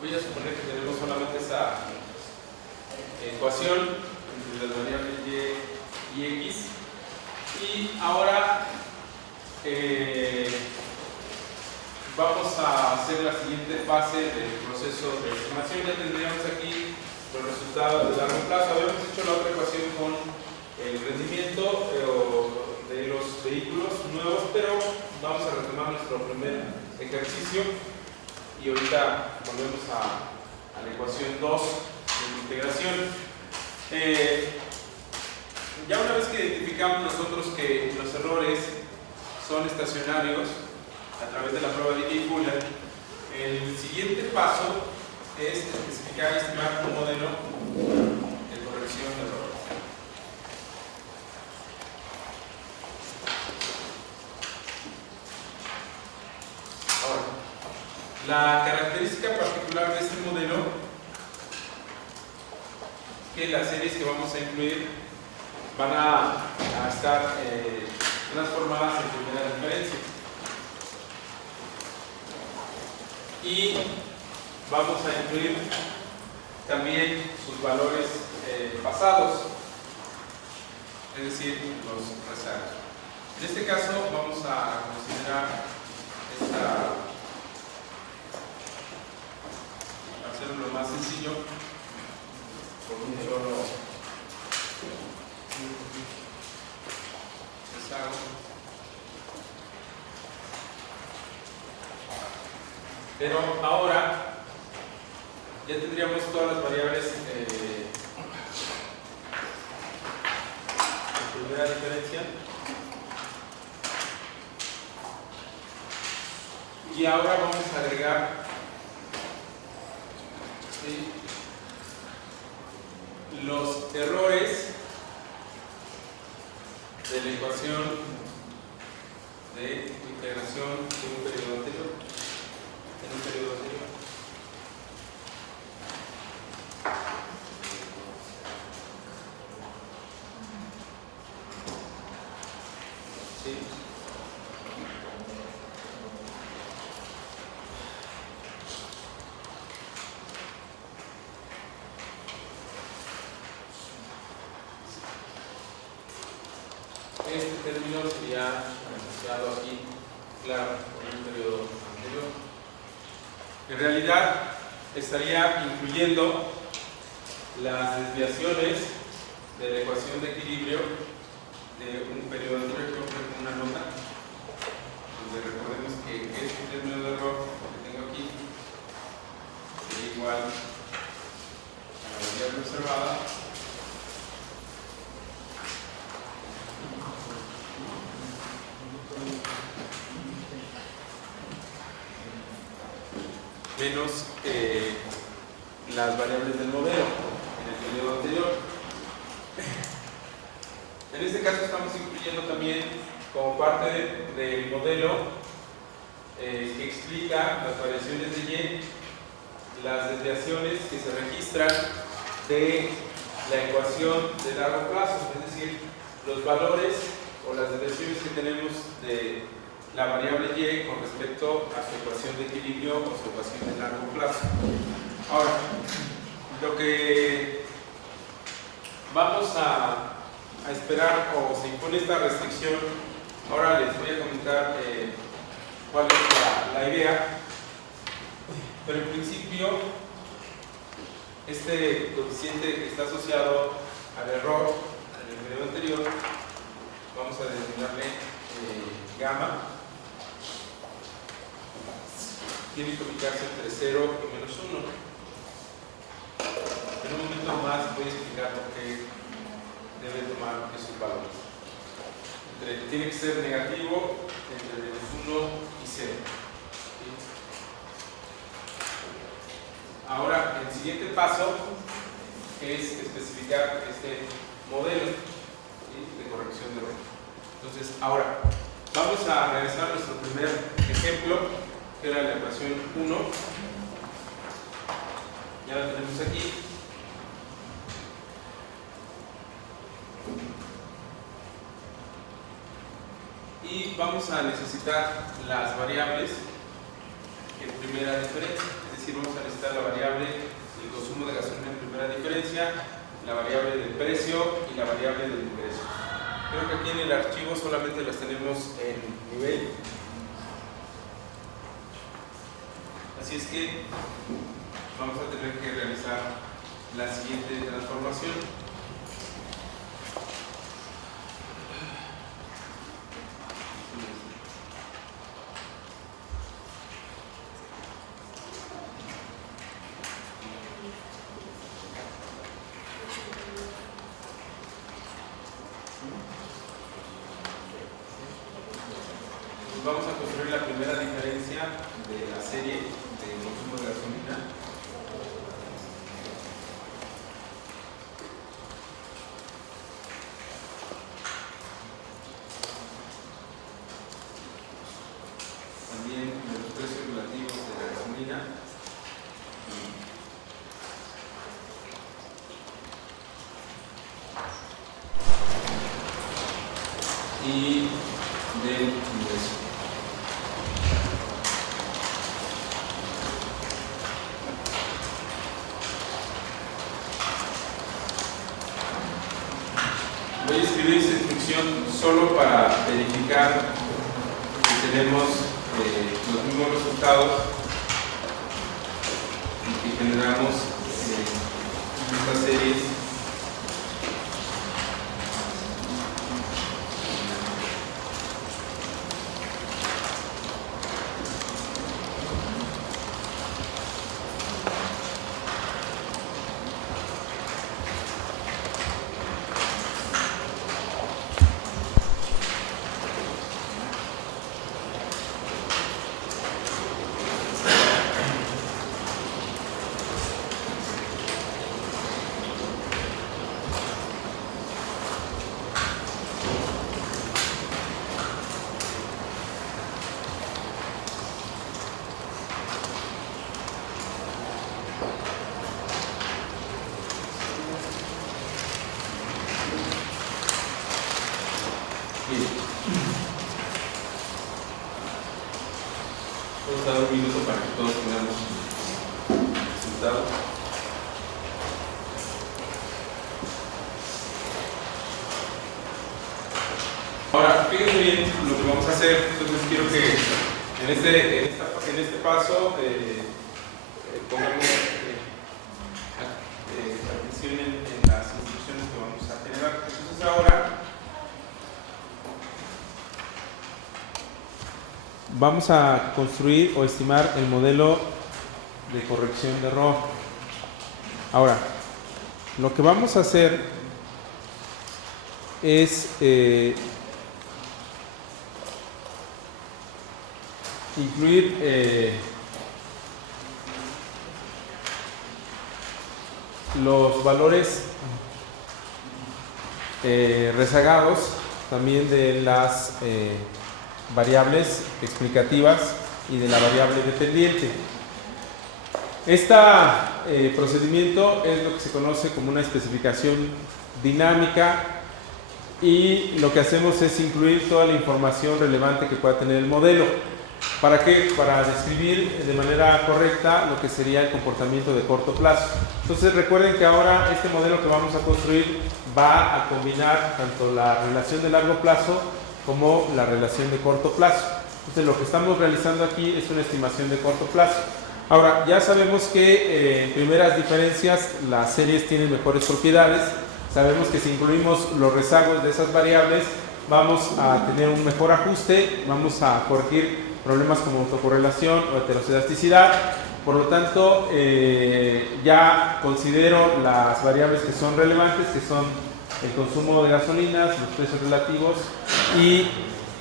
Voy a suponer que tenemos solamente esa ecuación entre las variables y x. Y ahora vamos a hacer la siguiente fase del proceso de estimación. Ya tendríamos aquí los resultados de largo plazo. Habíamos hecho la otra ecuación con el rendimiento de los vehículos nuevos, pero vamos a retomar nuestro primer ejercicio y ahorita volvemos a la ecuación 2 de integración. Ya una vez que identificamos nosotros que los errores son estacionarios a través de la prueba de J-Fuller, el siguiente paso es especificar y estimar un modelo de corrección de errores. Ahora, la característica particular de este modelo es que las series que vamos a incluir van a estar transformadas en primera diferencia. Y vamos a incluir también sus valores pasados, es decir, los rezagos. En este caso vamos a considerar hacerlo lo más sencillo por un solo rezago. Pero ahora ya tendríamos todas las variables de primera diferencia. Y ahora vamos a agregar los errores de la ecuación de integración de un periodo anterior. ¿Sí? Este término sería asociado aquí, claro, con un periodo anterior. En realidad estaría incluyendo las desviaciones de la ecuación de equilibrio de un periodo anterior. Quiero poner una nota donde recordemos que este término de error que tengo aquí sería igual a la variable observada menos las variables del modelo en el periodo anterior. En este caso estamos incluyendo también como parte del modelo que explica las variaciones de Y, las desviaciones que se registran de la ecuación de largo plazo, es decir, los valores o las desviaciones que tenemos de la variable Y con respecto a su ecuación de equilibrio o su ecuación de largo plazo. Ahora, lo que vamos a esperar o se impone esta restricción, ahora les voy a comentar cuál es la idea, pero en principio este coeficiente que está asociado al error en el periodo anterior, vamos a denominarle gamma, tiene que ubicarse entre 0 y menos 1. En un momento más voy a explicar por qué debe tomar esos valores. Tiene que ser negativo entre menos 1 y 0. ¿Sí? Ahora, el siguiente paso es especificar este modelo, ¿sí?, de corrección de error. Entonces, ahora, vamos a regresar a nuestro primer ejemplo, que era la ecuación 1. Ya la tenemos aquí. Y vamos a necesitar las variables en primera diferencia, es decir, vamos a necesitar presentar la variable del consumo de gasolina en primera diferencia, la variable del precio y la variable del ingreso. Creo que aquí en el archivo solamente las tenemos en nivel. Así es que vamos a tener que realizar la siguiente transformación. Vamos a construir la primera diferencia de la serie de consumo de gasolina. También de los precios relativos de la gasolina. Y del ingreso. Voy a escribir esta instrucción solo para verificar que tenemos los mismos resultados que generamos en estas series. Vamos a dar un minuto para que todos tengamos el resultado. Ahora, fíjense bien lo que vamos a hacer. Entonces quiero que en este paso pongamos atención en las instrucciones que vamos a generar. Entonces ahora vamos a construir o estimar el modelo de corrección de error. Ahora, lo que vamos a hacer es incluir los valores rezagados también de las variables explicativas y de la variable dependiente. Este procedimiento es lo que se conoce como una especificación dinámica y lo que hacemos es incluir toda la información relevante que pueda tener el modelo. ¿Para qué? Para describir de manera correcta lo que sería el comportamiento de corto plazo. Entonces recuerden que ahora este modelo que vamos a construir va a combinar tanto la relación de largo plazo como la relación de corto plazo. Entonces lo que estamos realizando aquí es una estimación de corto plazo. Ahora, ya sabemos que en primeras diferencias las series tienen mejores propiedades. Sabemos que si incluimos los rezagos de esas variables vamos a tener un mejor ajuste, vamos a corregir problemas como autocorrelación o heterocedasticidad. Por lo tanto, ya considero las variables que son relevantes, que son el consumo de gasolinas, los precios relativos y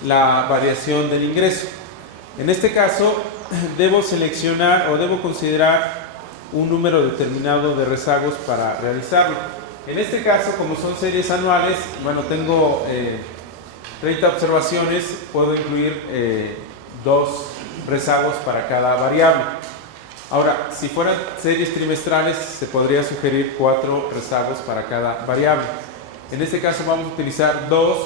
la variación del ingreso. En este caso, debo seleccionar o debo considerar un número determinado de rezagos para realizarlo. En este caso, como son series anuales, bueno, tengo 30 observaciones, puedo incluir 2 rezagos para cada variable. Ahora, si fueran series trimestrales, se podría sugerir 4 rezagos para cada variable. En este caso vamos a utilizar 2,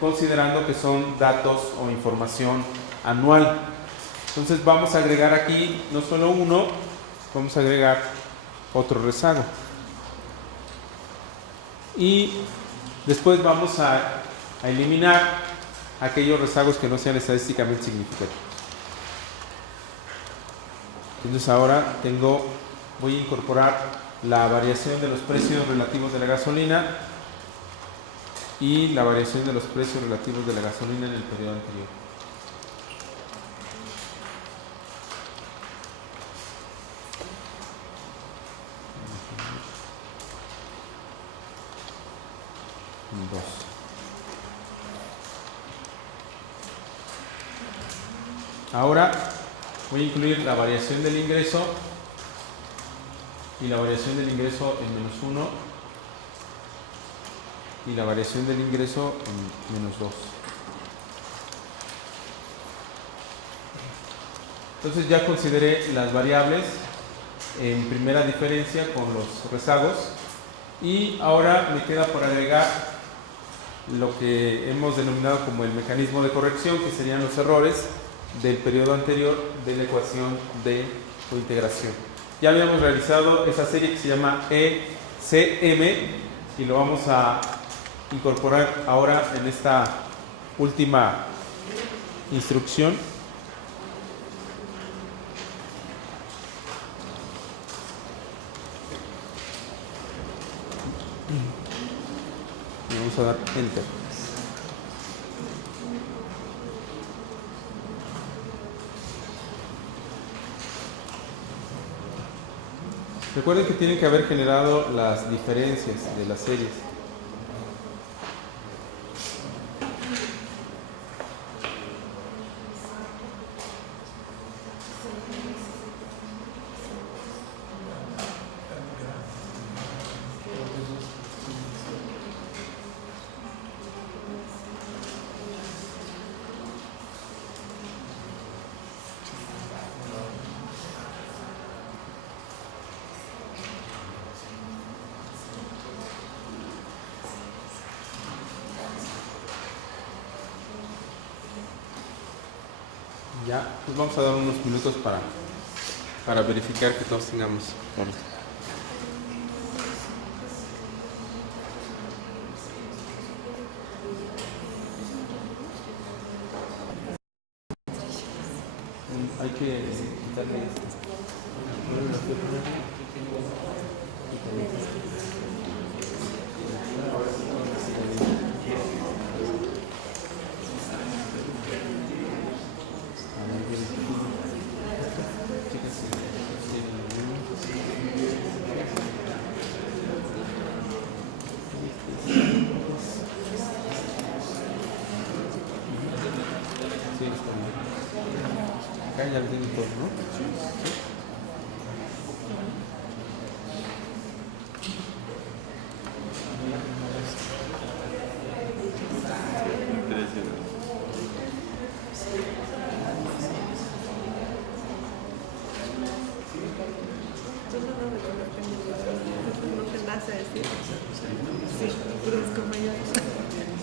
considerando que son datos o información anual. Entonces vamos a agregar aquí no solo 1, vamos a agregar otro rezago. Y después vamos a eliminar aquellos rezagos que no sean estadísticamente significativos. Entonces ahora voy a incorporar la variación de los precios relativos de la gasolina y la variación de los precios relativos de la gasolina en el periodo anterior. Ahora voy a incluir la variación del ingreso y la variación del ingreso en -1 y la variación del ingreso en -2. Entonces ya consideré las variables en primera diferencia con los rezagos y ahora me queda por agregar lo que hemos denominado como el mecanismo de corrección, que serían los errores del periodo anterior de la ecuación de cointegración. Ya habíamos realizado esa serie que se llama ECM y lo vamos a incorporar ahora en esta última instrucción. Y vamos a dar Enter. Recuerden que tienen que haber generado las diferencias de las series. Ya, pues vamos a dar unos minutos para verificar que todos tengamos orden. Hay que quitarle esto. Acá ya lo tienen todo, ¿no? Sí.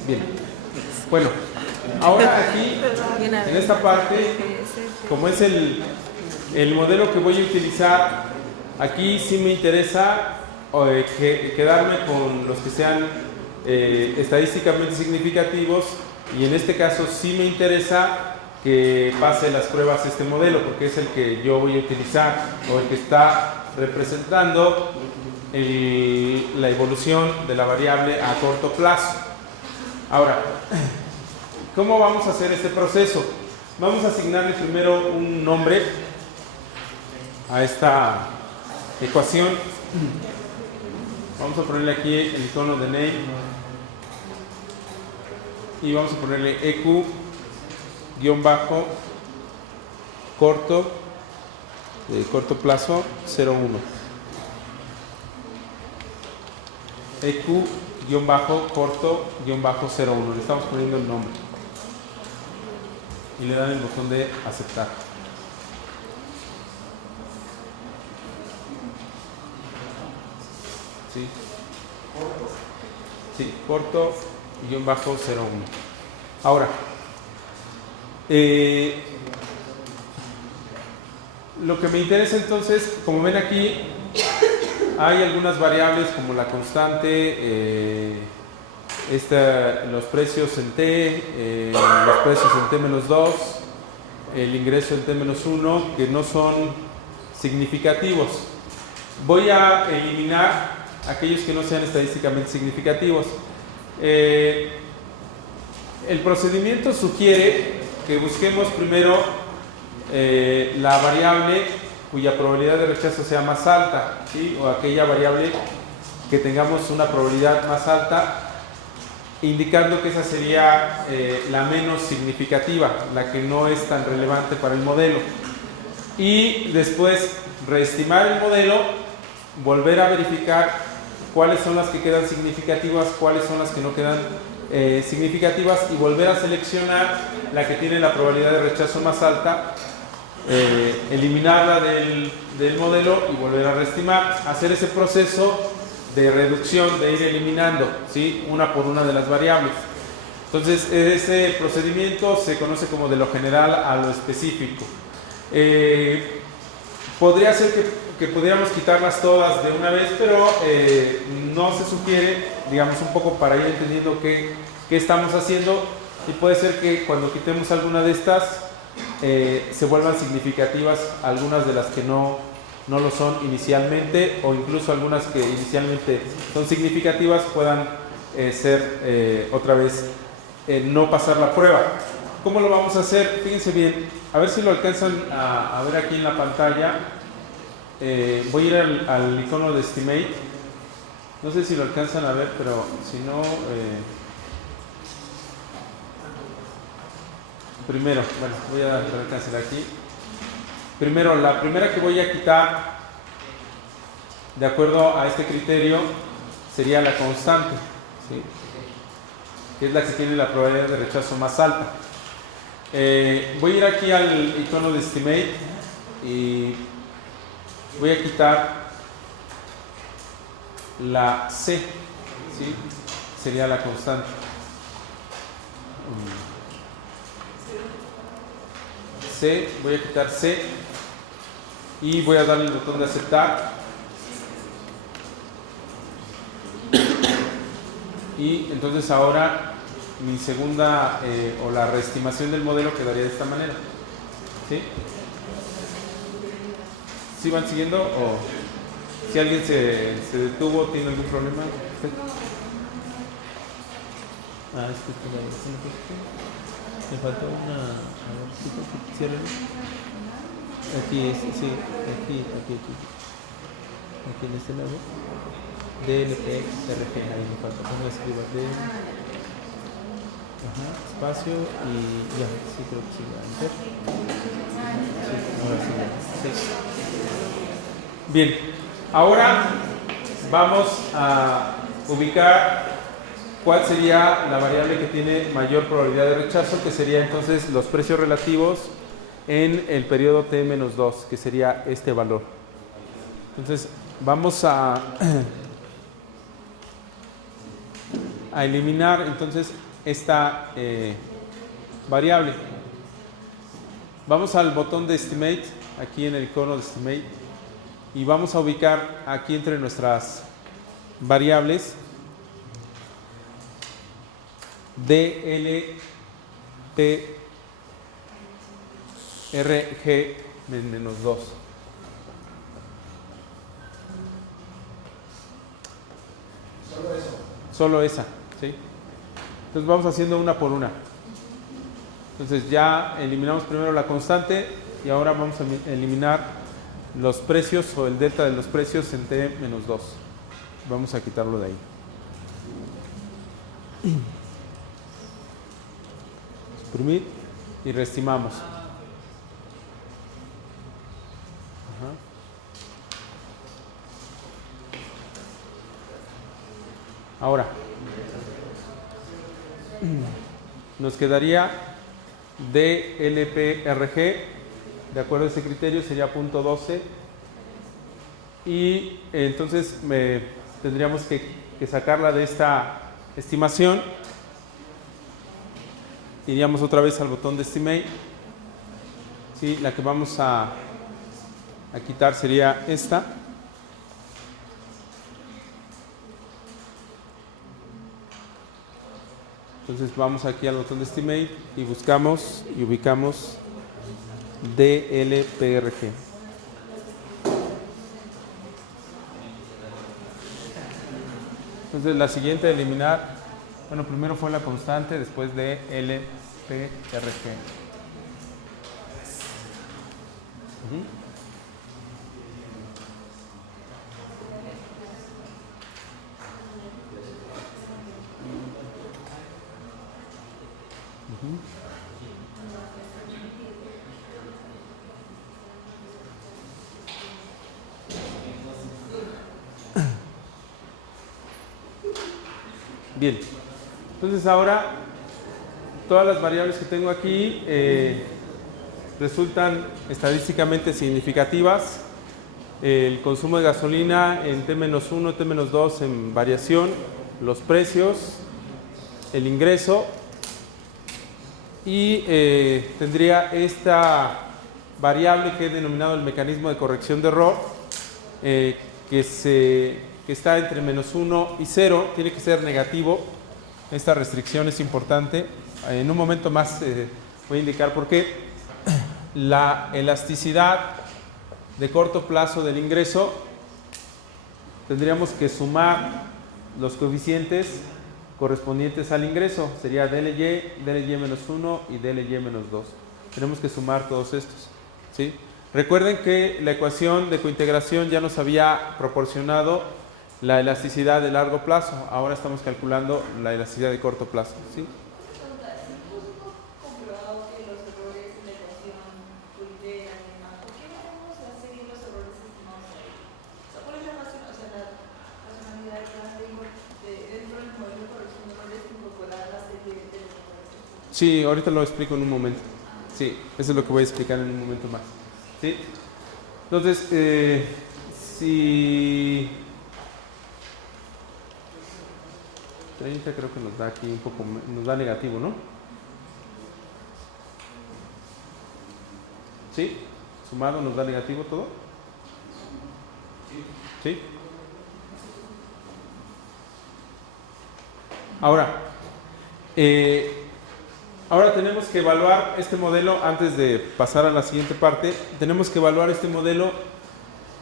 Bien. Bueno, ahora aquí, en esta parte, como es el modelo que voy a utilizar, aquí sí me interesa quedarme con los que sean estadísticamente significativos, y en este caso sí me interesa que pase las pruebas este modelo, porque es el que yo voy a utilizar, o el que está representando la evolución de la variable a corto plazo. Ahora, ¿cómo vamos a hacer este proceso? Vamos a asignarle primero un nombre a esta ecuación. Vamos a ponerle aquí el icono de name y vamos a ponerle EQ-corto de corto plazo 01. EQ-corto-01. Le estamos poniendo el nombre y le dan el botón de aceptar. ¿Sí? Sí, corto-01. Ahora, lo que me interesa entonces, como ven aquí, hay algunas variables como la constante, los precios en T, los precios en T-2, el ingreso en T-1, que no son significativos. Voy a eliminar aquellos que no sean estadísticamente significativos. El procedimiento sugiere que busquemos primero la variable cuya probabilidad de rechazo sea más alta, ¿sí? O aquella variable que tengamos una probabilidad más alta, indicando que esa sería la menos significativa, la que no es tan relevante para el modelo. Y después reestimar el modelo, volver a verificar cuáles son las que quedan significativas, cuáles son las que no quedan significativas, y volver a seleccionar la que tiene la probabilidad de rechazo más alta, eliminarla del modelo y volver a reestimar. Hacer ese proceso de reducción, de ir eliminando, ¿sí? Una por una de las variables. Entonces, ese procedimiento se conoce como de lo general a lo específico. Podría ser que pudiéramos quitarlas todas de una vez, pero no se sugiere, digamos, un poco para ir entendiendo qué estamos haciendo, y puede ser que cuando quitemos alguna de estas se vuelvan significativas algunas de las que no lo son inicialmente, o incluso algunas que inicialmente son significativas puedan ser otra vez no pasar la prueba. ¿Cómo lo vamos a hacer? Fíjense bien, a ver si lo alcanzan a ver aquí en la pantalla. Voy a ir al icono de Estimate. No sé si lo alcanzan a ver, pero si no, primero, bueno, voy a cancelar aquí. Primero, la primera que voy a quitar, de acuerdo a este criterio, sería la constante, ¿sí? Que es la que tiene la probabilidad de rechazo más alta. Voy a ir aquí al icono de Estimate y voy a quitar la C, ¿sí? Sería la constante. C, voy a quitar C y voy a darle el botón de aceptar. Y entonces ahora mi segunda o la reestimación del modelo quedaría de esta manera, ¿sí? ¿Sí van siguiendo? O si alguien se detuvo, ¿tiene algún problema? Me faltó una. A ver, cierra. Aquí es, sí, aquí en este lado. DLP, RG, ahí me falta. ¿Cómo escribo? Espacio y ya, sí, creo que sí. Enter. Sí, ahora sí. Sí. Bien, ahora vamos a ubicar cuál sería la variable que tiene mayor probabilidad de rechazo, que sería entonces los precios relativos en el periodo T-2, que sería este valor. Entonces vamos a eliminar entonces esta variable. Vamos al botón de Estimate, aquí en el icono de Estimate, y vamos a ubicar aquí entre nuestras variables DLP RG menos 2. Solo esa, ¿sí? Entonces vamos haciendo una por una. Entonces ya eliminamos primero la constante y ahora vamos a eliminar los precios o el delta de los precios en T-2. Vamos a quitarlo de ahí. Suprimir y reestimamos. Ahora nos quedaría DLPRG, de acuerdo a ese criterio sería punto 12, y entonces tendríamos que sacarla de esta estimación. Iríamos otra vez al botón de Estimate, ¿sí? La que vamos a a quitar sería esta. Entonces vamos aquí al botón de Estimate y buscamos y ubicamos DLPRG. Entonces la siguiente a eliminar, bueno, primero fue la constante, después de LPRG. Bien, entonces ahora todas las variables que tengo aquí resultan estadísticamente significativas. El consumo de gasolina en T-1, T-2 en variación, los precios, el ingreso y tendría esta variable que he denominado el mecanismo de corrección de error que está entre -1 y 0, tiene que ser negativo. Esta restricción es importante. En un momento más voy a indicar por qué. La elasticidad de corto plazo del ingreso, tendríamos que sumar los coeficientes correspondientes al ingreso. Sería DLY, DLY-1 y DLY-2. Tenemos que sumar todos estos, ¿sí? Recuerden que la ecuación de cointegración ya nos había proporcionado la elasticidad de largo plazo. Ahora estamos calculando la elasticidad de corto plazo, ¿sí? Sí, ahorita lo explico en un momento. Sí, eso es lo que voy a explicar en un momento más. ¿Sí? Entonces, si 30 creo que nos da aquí un poco, nos da negativo, ¿no? ¿Sí? ¿Sumado nos da negativo todo? ¿Sí? Ahora, tenemos que evaluar este modelo. Antes de pasar a la siguiente parte, tenemos que evaluar este modelo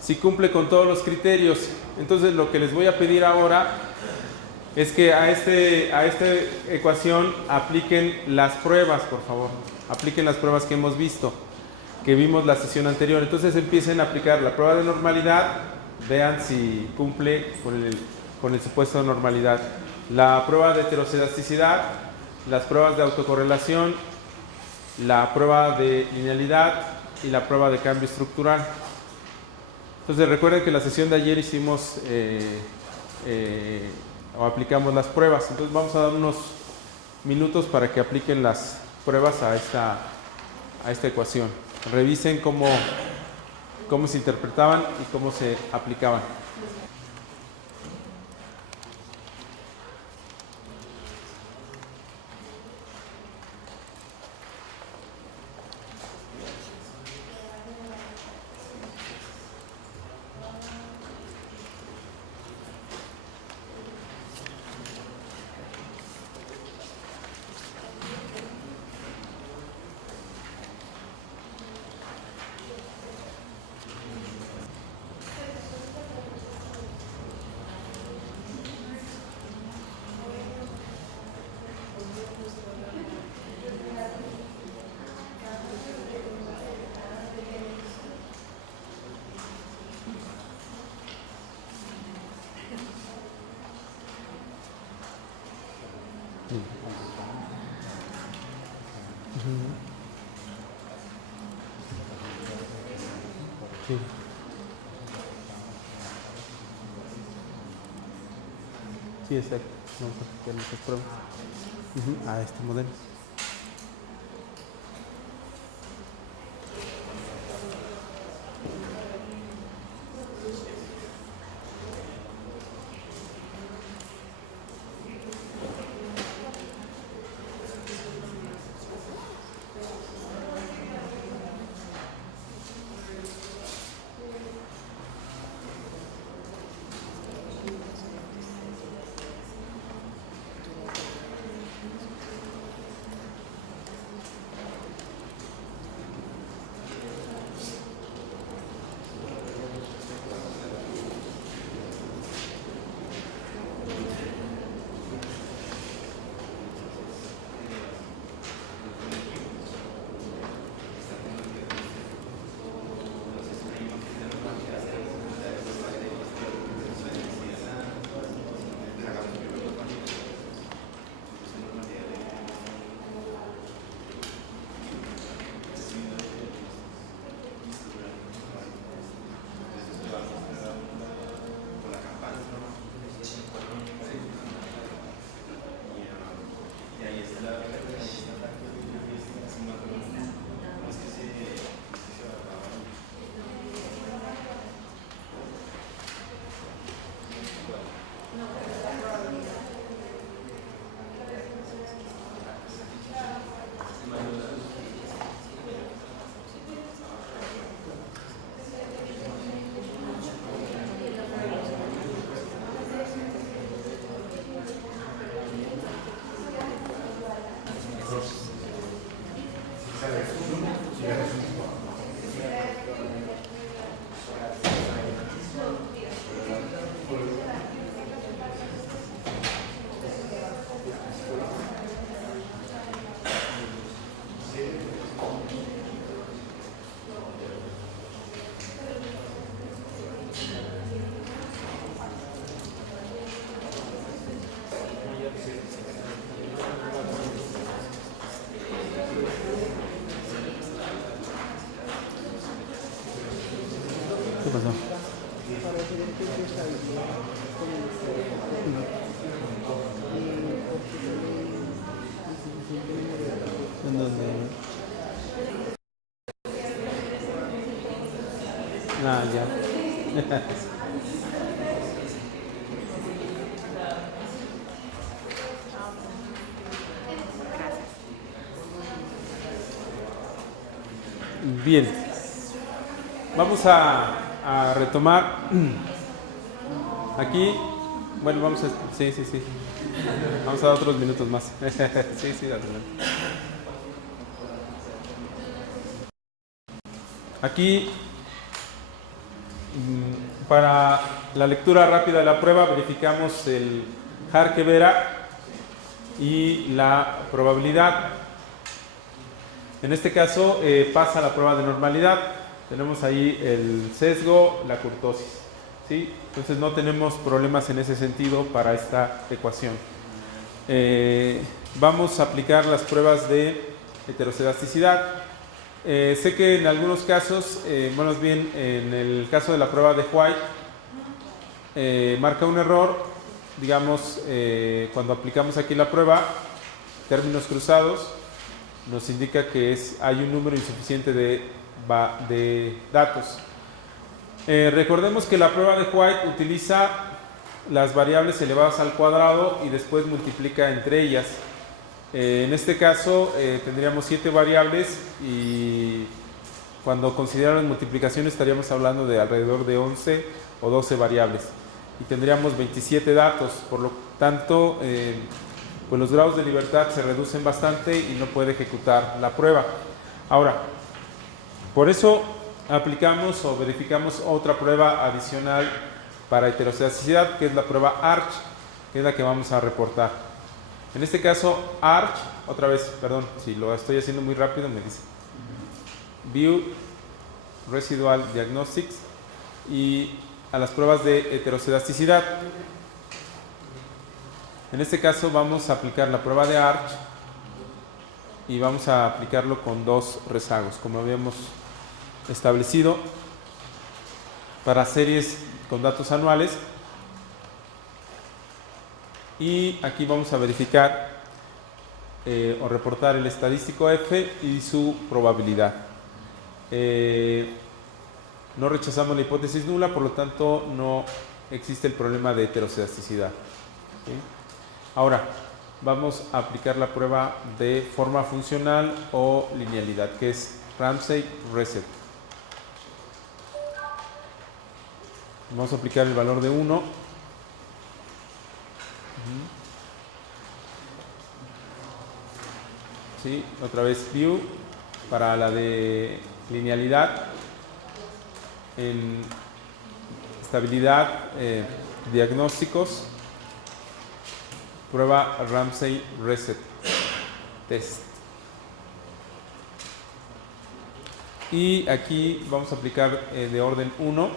si cumple con todos los criterios. Entonces lo que les voy a pedir ahora es que a esta ecuación apliquen las pruebas, por favor. Apliquen las pruebas que hemos visto, que vimos la sesión anterior. Entonces empiecen a aplicar la prueba de normalidad, vean si cumple con el supuesto de normalidad. La prueba de heteroscedasticidad, las pruebas de autocorrelación, la prueba de linealidad y la prueba de cambio estructural. Entonces recuerden que la sesión de ayer hicimos o aplicamos las pruebas. Entonces vamos a dar unos minutos para que apliquen las pruebas a esta ecuación. Revisen cómo se interpretaban y cómo se aplicaban. Sí. Sí, exacto. Vamos a aplicar nuestras pruebas a este modelo. ¿En dónde? Ah, ya. Bien, vamos a retomar aquí. Bueno, vamos a... Sí. Vamos a dar otros minutos más. Sí, adelante. Aquí, para la lectura rápida de la prueba, verificamos el Harke-Vera y la probabilidad. En este caso pasa la prueba de normalidad. Tenemos ahí el sesgo, la kurtosis, ¿sí? Entonces no tenemos problemas en ese sentido para esta ecuación. Vamos a aplicar las pruebas de heterocedasticidad. Sé que en algunos casos, más bien en el caso de la prueba de White, marca un error, digamos, cuando aplicamos aquí la prueba, términos cruzados, nos indica que hay un número insuficiente de datos. Recordemos que la prueba de White utiliza las variables elevadas al cuadrado y después multiplica entre ellas. En este caso tendríamos 7 variables y cuando consideramos multiplicación estaríamos hablando de alrededor de 11 o 12 variables y tendríamos 27 datos. Por lo tanto, pues los grados de libertad se reducen bastante y no puede ejecutar la prueba. Ahora, por eso aplicamos o verificamos otra prueba adicional para heterocedasticidad, que es la prueba ARCH, que es la que vamos a reportar. En este caso, ARCH, otra vez, perdón, si lo estoy haciendo muy rápido me dice View Residual Diagnostics, y a las pruebas de heterocedasticidad. En este caso vamos a aplicar la prueba de ARCH y vamos a aplicarlo con 2 rezagos, como habíamos establecido para series con datos anuales. Y aquí vamos a verificar o reportar el estadístico F y su probabilidad. No rechazamos la hipótesis nula, por lo tanto no existe el problema de heterocedasticidad. ¿Sí? Ahora vamos a aplicar la prueba de forma funcional o linealidad, que es Ramsey-Reset. Vamos a aplicar el valor de 1. ¿Sí? Otra vez View para la de linealidad. En estabilidad, diagnósticos, prueba Ramsey-Reset Test. Y aquí vamos a aplicar de orden 1.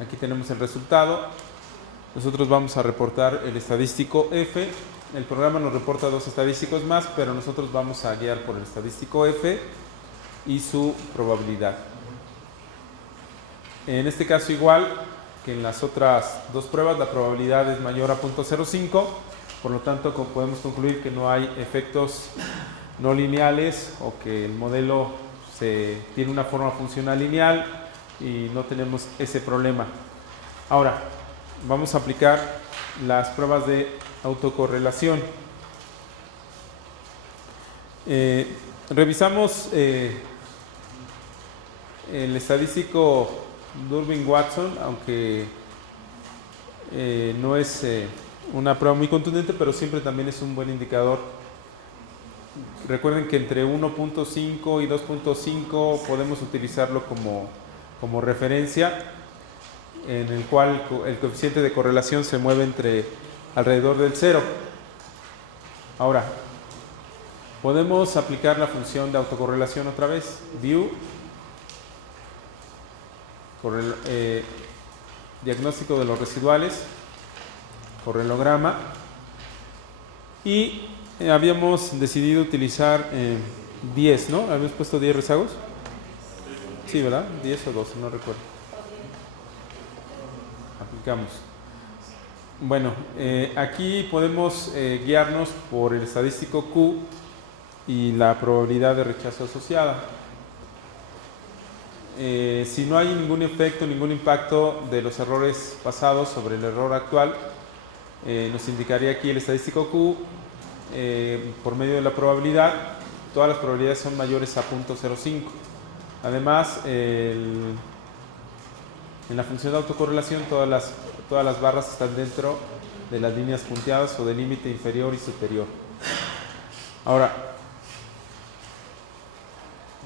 Aquí tenemos el resultado. Nosotros vamos a reportar el estadístico F. El programa nos reporta 2 estadísticos más, pero nosotros vamos a guiar por el estadístico F y su probabilidad. En este caso, igual que en las otras 2 pruebas, la probabilidad es mayor a 0.05, por lo tanto podemos concluir que no hay efectos no lineales o que el modelo tiene una forma funcional lineal y no tenemos ese problema. Ahora, vamos a aplicar las pruebas de autocorrelación. Revisamos el estadístico Durbin-Watson, aunque no es una prueba muy contundente, pero siempre también es un buen indicador. Recuerden que entre 1.5 y 2.5 podemos utilizarlo como referencia, en el cual el coeficiente de correlación se mueve alrededor del 0. Ahora, podemos aplicar la función de autocorrelación otra vez, View, diagnóstico de los residuales, correlograma, y habíamos decidido utilizar 10, ¿no? ¿Habíamos puesto 10 rezagos? Sí, ¿verdad? 10 o 12, no recuerdo. Aplicamos. Bueno, aquí podemos guiarnos por el estadístico Q y la probabilidad de rechazo asociada. Si no hay ningún efecto, ningún impacto de los errores pasados sobre el error actual, nos indicaría aquí el estadístico Q por medio de la probabilidad. Todas las probabilidades son mayores a 0.05. Además, en la función de autocorrelación todas las barras están dentro de las líneas punteadas o del límite inferior y superior. Ahora,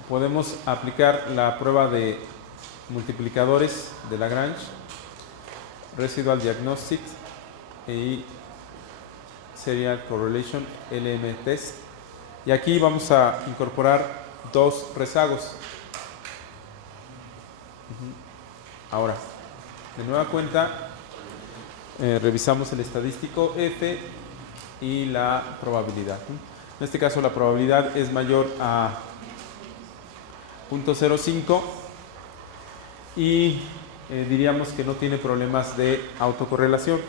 podemos aplicar la prueba de multiplicadores de Lagrange, Residual Diagnostics y Serial Correlation LM Test. Y aquí vamos a incorporar dos rezagos. Ahora, de nueva cuenta, revisamos el estadístico F y la probabilidad. En este caso la probabilidad es mayor a 0.05 y diríamos que no tiene problemas de autocorrelación.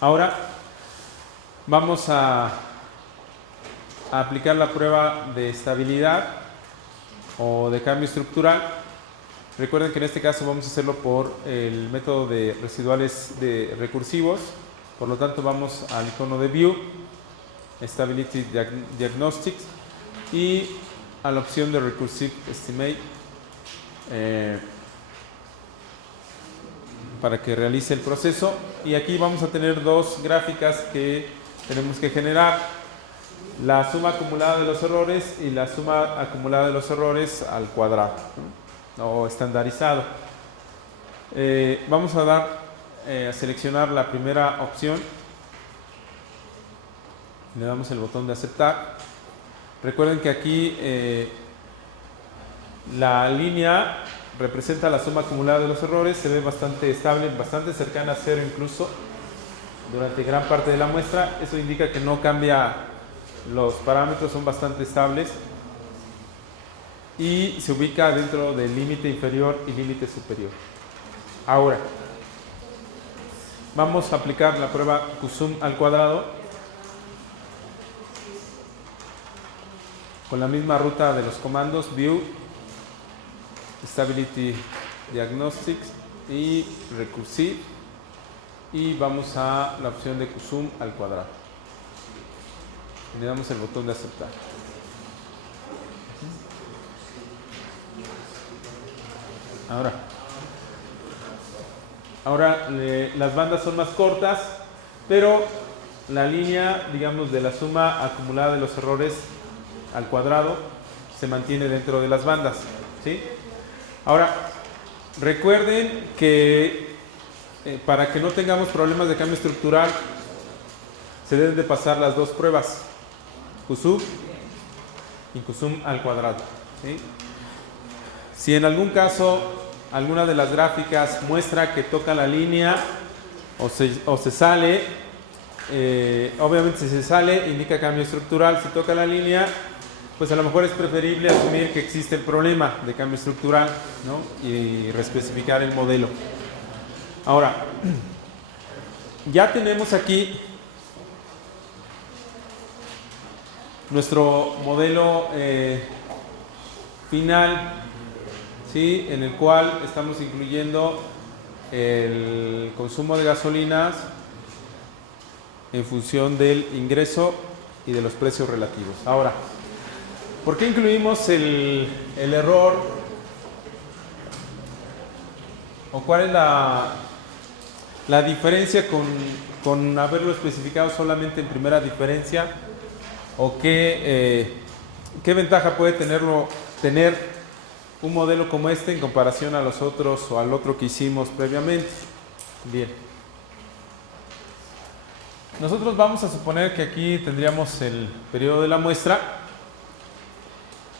Ahora vamos a aplicar la prueba de estabilidad o de cambio estructural. Recuerden que en este caso vamos a hacerlo por el método de residuales recursivos. Por lo tanto, vamos al icono de View, Stability Diagnostics y a la opción de Recursive Estimate para que realice el proceso. Y aquí vamos a tener dos gráficas que tenemos que generar: la suma acumulada de los errores y la suma acumulada de los errores al cuadrado, ¿no? O estandarizado. Vamos a dar a seleccionar la primera opción. Le damos el botón de aceptar. Recuerden que aquí la línea representa la suma acumulada de los errores, se ve bastante estable, bastante cercana a cero incluso durante gran parte de la muestra. Eso indica que no cambia, los parámetros son bastante estables y se ubica dentro del límite inferior y límite superior. Ahora vamos a aplicar la prueba QSUM al cuadrado con la misma ruta de los comandos View, Stability Diagnostics y Recursive, y vamos a la opción de QSUM al cuadrado. Le damos el botón de aceptar. Ahora las bandas son más cortas, pero la línea, digamos, de la suma acumulada de los errores al cuadrado se mantiene dentro de las bandas, ¿sí? Ahora, recuerden que para que no tengamos problemas de cambio estructural se deben de pasar las dos pruebas, QSUM y QSUM al cuadrado, ¿sí? Si en algún caso alguna de las gráficas muestra que toca la línea o se sale, obviamente si se sale indica cambio estructural. Si toca la línea, pues a lo mejor es preferible asumir que existe el problema de cambio estructural, ¿no? Y reespecificar el modelo. Ahora, ya tenemos aquí nuestro modelo final, ¿sí? En el cual estamos incluyendo el consumo de gasolinas en función del ingreso y de los precios relativos. Ahora, ¿por qué incluimos el error? ¿O cuál es la diferencia con haberlo especificado solamente en primera diferencia? ¿O qué ventaja puede tener un modelo como este en comparación a los otros o al otro que hicimos previamente? Bien. Nosotros vamos a suponer que aquí tendríamos el periodo de la muestra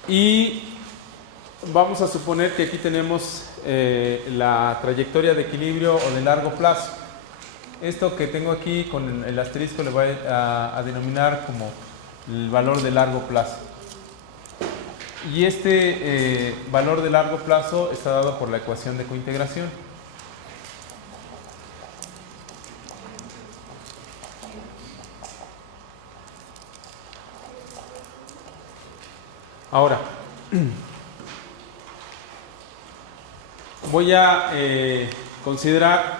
y vamos a suponer que aquí tenemos la trayectoria de equilibrio o de largo plazo. Esto que tengo aquí con el asterisco le voy a denominar como el valor de largo plazo. Y este valor de largo plazo está dado por la ecuación de cointegración. Ahora, voy a considerar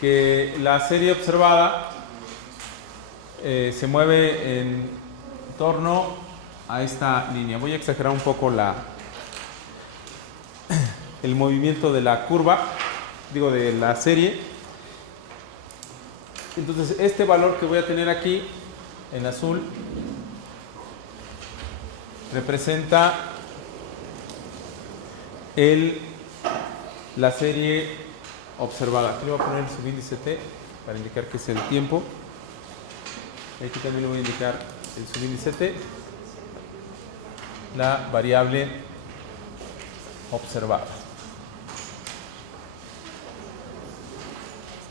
que la serie observada se mueve en torno a esta línea. Voy a exagerar un poco el movimiento de la curva, digo de la serie. Entonces, este valor que voy a tener aquí en azul representa la serie observada. Aquí le voy a poner el subíndice T para indicar que es el tiempo. Aquí también le voy a indicar el subíndice T, la variable observada.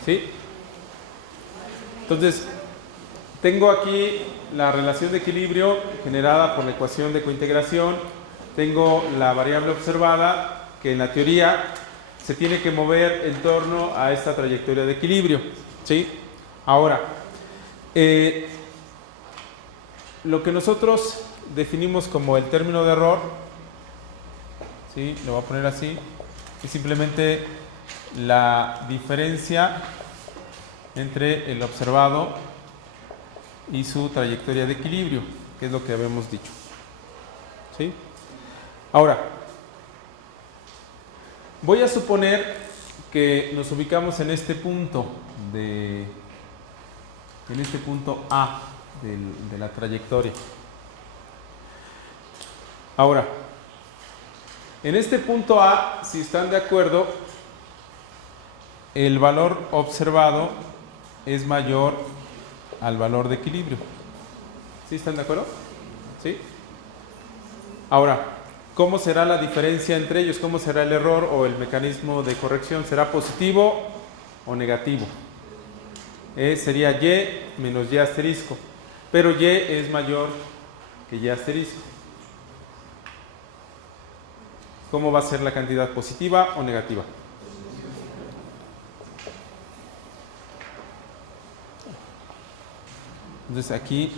¿Sí? Entonces, tengo aquí la relación de equilibrio generada por la ecuación de cointegración. Tengo la variable observada que en la teoría se tiene que mover en torno a esta trayectoria de equilibrio. ¿Sí? Ahora, lo que nosotros definimos como el término de error, ¿sí? Lo voy a poner así, es simplemente la diferencia entre el observado y su trayectoria de equilibrio, que es lo que habíamos dicho. ¿Sí? Ahora, voy a suponer que nos ubicamos en este punto A de la trayectoria. Ahora, en este punto A, si están de acuerdo, el valor observado es mayor al valor de equilibrio. ¿Sí están de acuerdo? ¿Sí? Ahora, ¿cómo será la diferencia entre ellos? ¿Cómo será el error o el mecanismo de corrección? ¿Será positivo o negativo? Sería Y menos Y asterisco, pero Y es mayor que Y asterisco. ¿Cómo va a ser la cantidad, positiva o negativa? Entonces aquí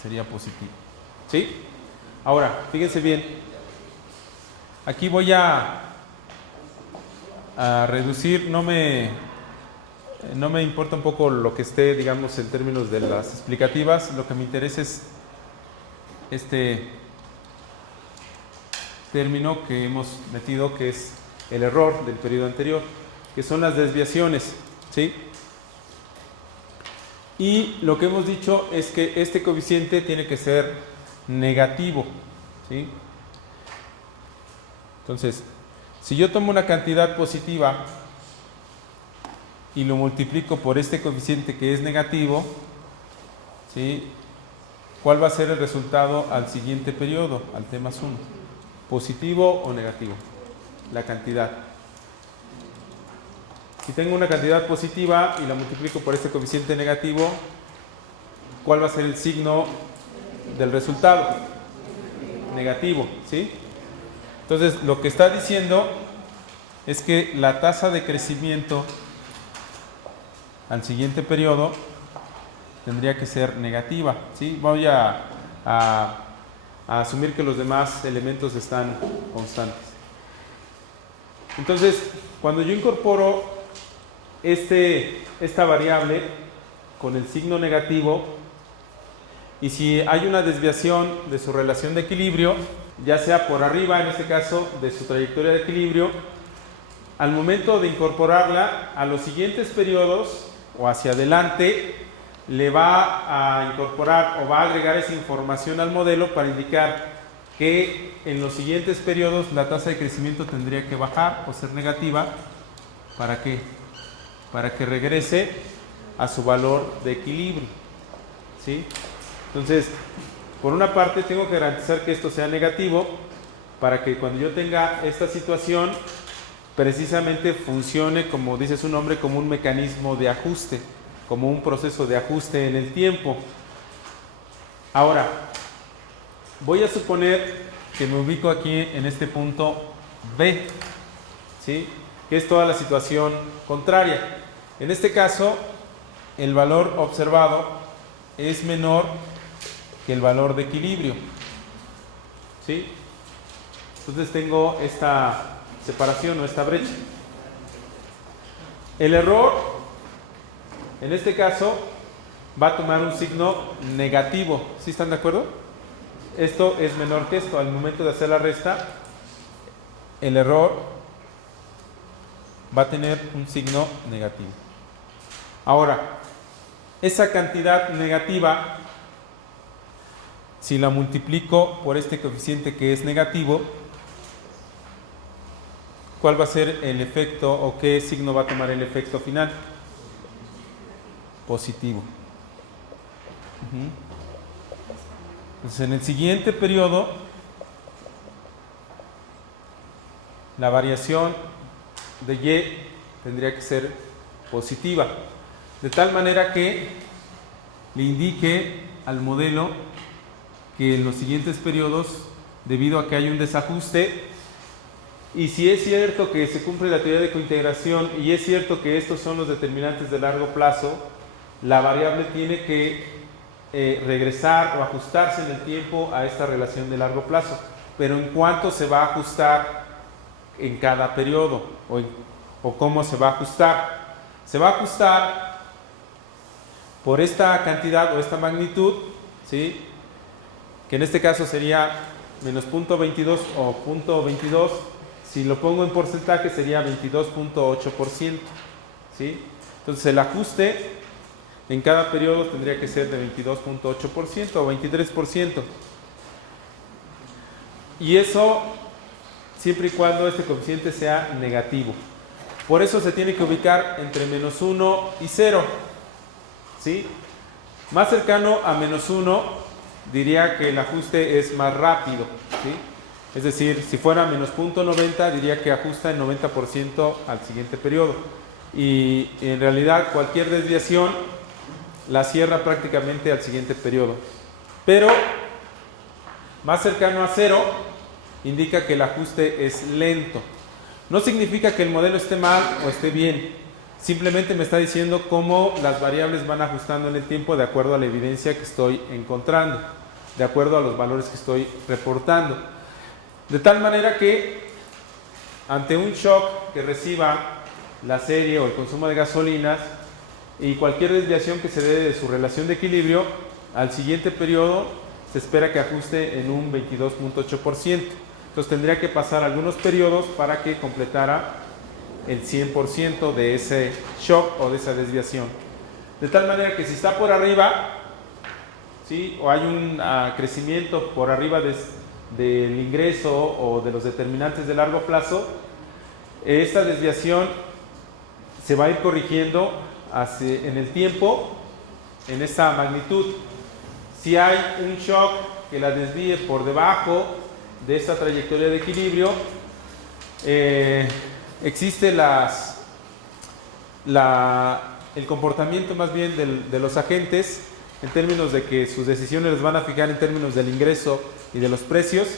sería positivo. ¿Sí? Ahora, fíjense bien. Aquí voy a reducir, no me importa un poco lo que esté, digamos, en términos de las explicativas. Lo que me interesa es este término que hemos metido, que es el error del periodo anterior, que son las desviaciones. ¿Sí? Y lo que hemos dicho es que este coeficiente tiene que ser negativo. ¿Sí? Entonces, si yo tomo una cantidad positiva y lo multiplico por este coeficiente que es negativo, ¿sí? ¿Cuál va a ser el resultado al siguiente periodo, al T más 1? ¿Positivo o negativo? La cantidad. Si tengo una cantidad positiva y la multiplico por este coeficiente negativo, ¿cuál va a ser el signo del resultado? Negativo, ¿sí? Entonces, lo que está diciendo es que la tasa de crecimiento al siguiente periodo tendría que ser negativa, ¿sí? Voy a asumir que los demás elementos están constantes. Entonces, cuando yo incorporo esta variable con el signo negativo, y si hay una desviación de su relación de equilibrio, ya sea por arriba, en este caso, de su trayectoria de equilibrio, al momento de incorporarla a los siguientes periodos o hacia adelante, le va a incorporar o va a agregar esa información al modelo para indicar que en los siguientes periodos la tasa de crecimiento tendría que bajar o ser negativa. ¿Para qué? Para que regrese a su valor de equilibrio. ¿Sí? Entonces, por una parte tengo que garantizar que esto sea negativo para que cuando yo tenga esta situación precisamente funcione, como dice su nombre, como un mecanismo de ajuste, como un proceso de ajuste en el tiempo. Ahora, voy a suponer que me ubico aquí en este punto B, ¿sí? Que es toda la situación contraria. En este caso, el valor observado es menor que el valor de equilibrio, ¿sí? Entonces tengo esta separación o esta brecha. El error, en este caso, va a tomar un signo negativo. ¿Sí están de acuerdo? Esto es menor que esto. Al momento de hacer la resta, el error va a tener un signo negativo. Ahora, esa cantidad negativa, si la multiplico por este coeficiente que es negativo, ¿cuál va a ser el efecto o qué signo va a tomar el efecto final? Positivo. Entonces, en el siguiente periodo, la variación de Y tendría que ser positiva, de tal manera que le indique al modelo que en los siguientes periodos, debido a que hay un desajuste, y si es cierto que se cumple la teoría de cointegración y es cierto que estos son los determinantes de largo plazo, la variable tiene que regresar o ajustarse en el tiempo a esta relación de largo plazo. Pero ¿en cuánto se va a ajustar en cada periodo? ¿O cómo se va a ajustar? Se va a ajustar por esta cantidad o esta magnitud, ¿sí? Que en este caso sería menos 0.22 o 0.22. Si lo pongo en porcentaje sería 22.8%, ¿sí? Entonces el ajuste en cada periodo tendría que ser de 22.8% o 23%. Y eso siempre y cuando este coeficiente sea negativo. Por eso se tiene que ubicar entre menos 1 y 0, ¿sí? Más cercano a menos 1 diría que el ajuste es más rápido, ¿sí? Es decir, si fuera menos 0.90 diría que ajusta el 90% al siguiente periodo. Y en realidad cualquier desviación la cierra prácticamente al siguiente periodo. Pero más cercano a 0 indica que el ajuste es lento. No significa que el modelo esté mal o esté bien. Simplemente me está diciendo cómo las variables van ajustando en el tiempo de acuerdo a la evidencia que estoy encontrando, de acuerdo a los valores que estoy reportando. De tal manera que ante un shock que reciba la serie o el consumo de gasolinas y cualquier desviación que se dé de su relación de equilibrio, al siguiente periodo se espera que ajuste en un 22.8%. Entonces tendría que pasar algunos periodos para que completara el 100% de ese shock o de esa desviación. De tal manera que si está por arriba, ¿sí? O hay un crecimiento por arriba del ingreso o de los determinantes de largo plazo, esta desviación se va a ir corrigiendo en el tiempo en esa magnitud. Si hay un shock que la desvíe por debajo de esa trayectoria de equilibrio, existe el comportamiento más bien de los agentes en términos de que sus decisiones les van a fijar en términos del ingreso y de los precios,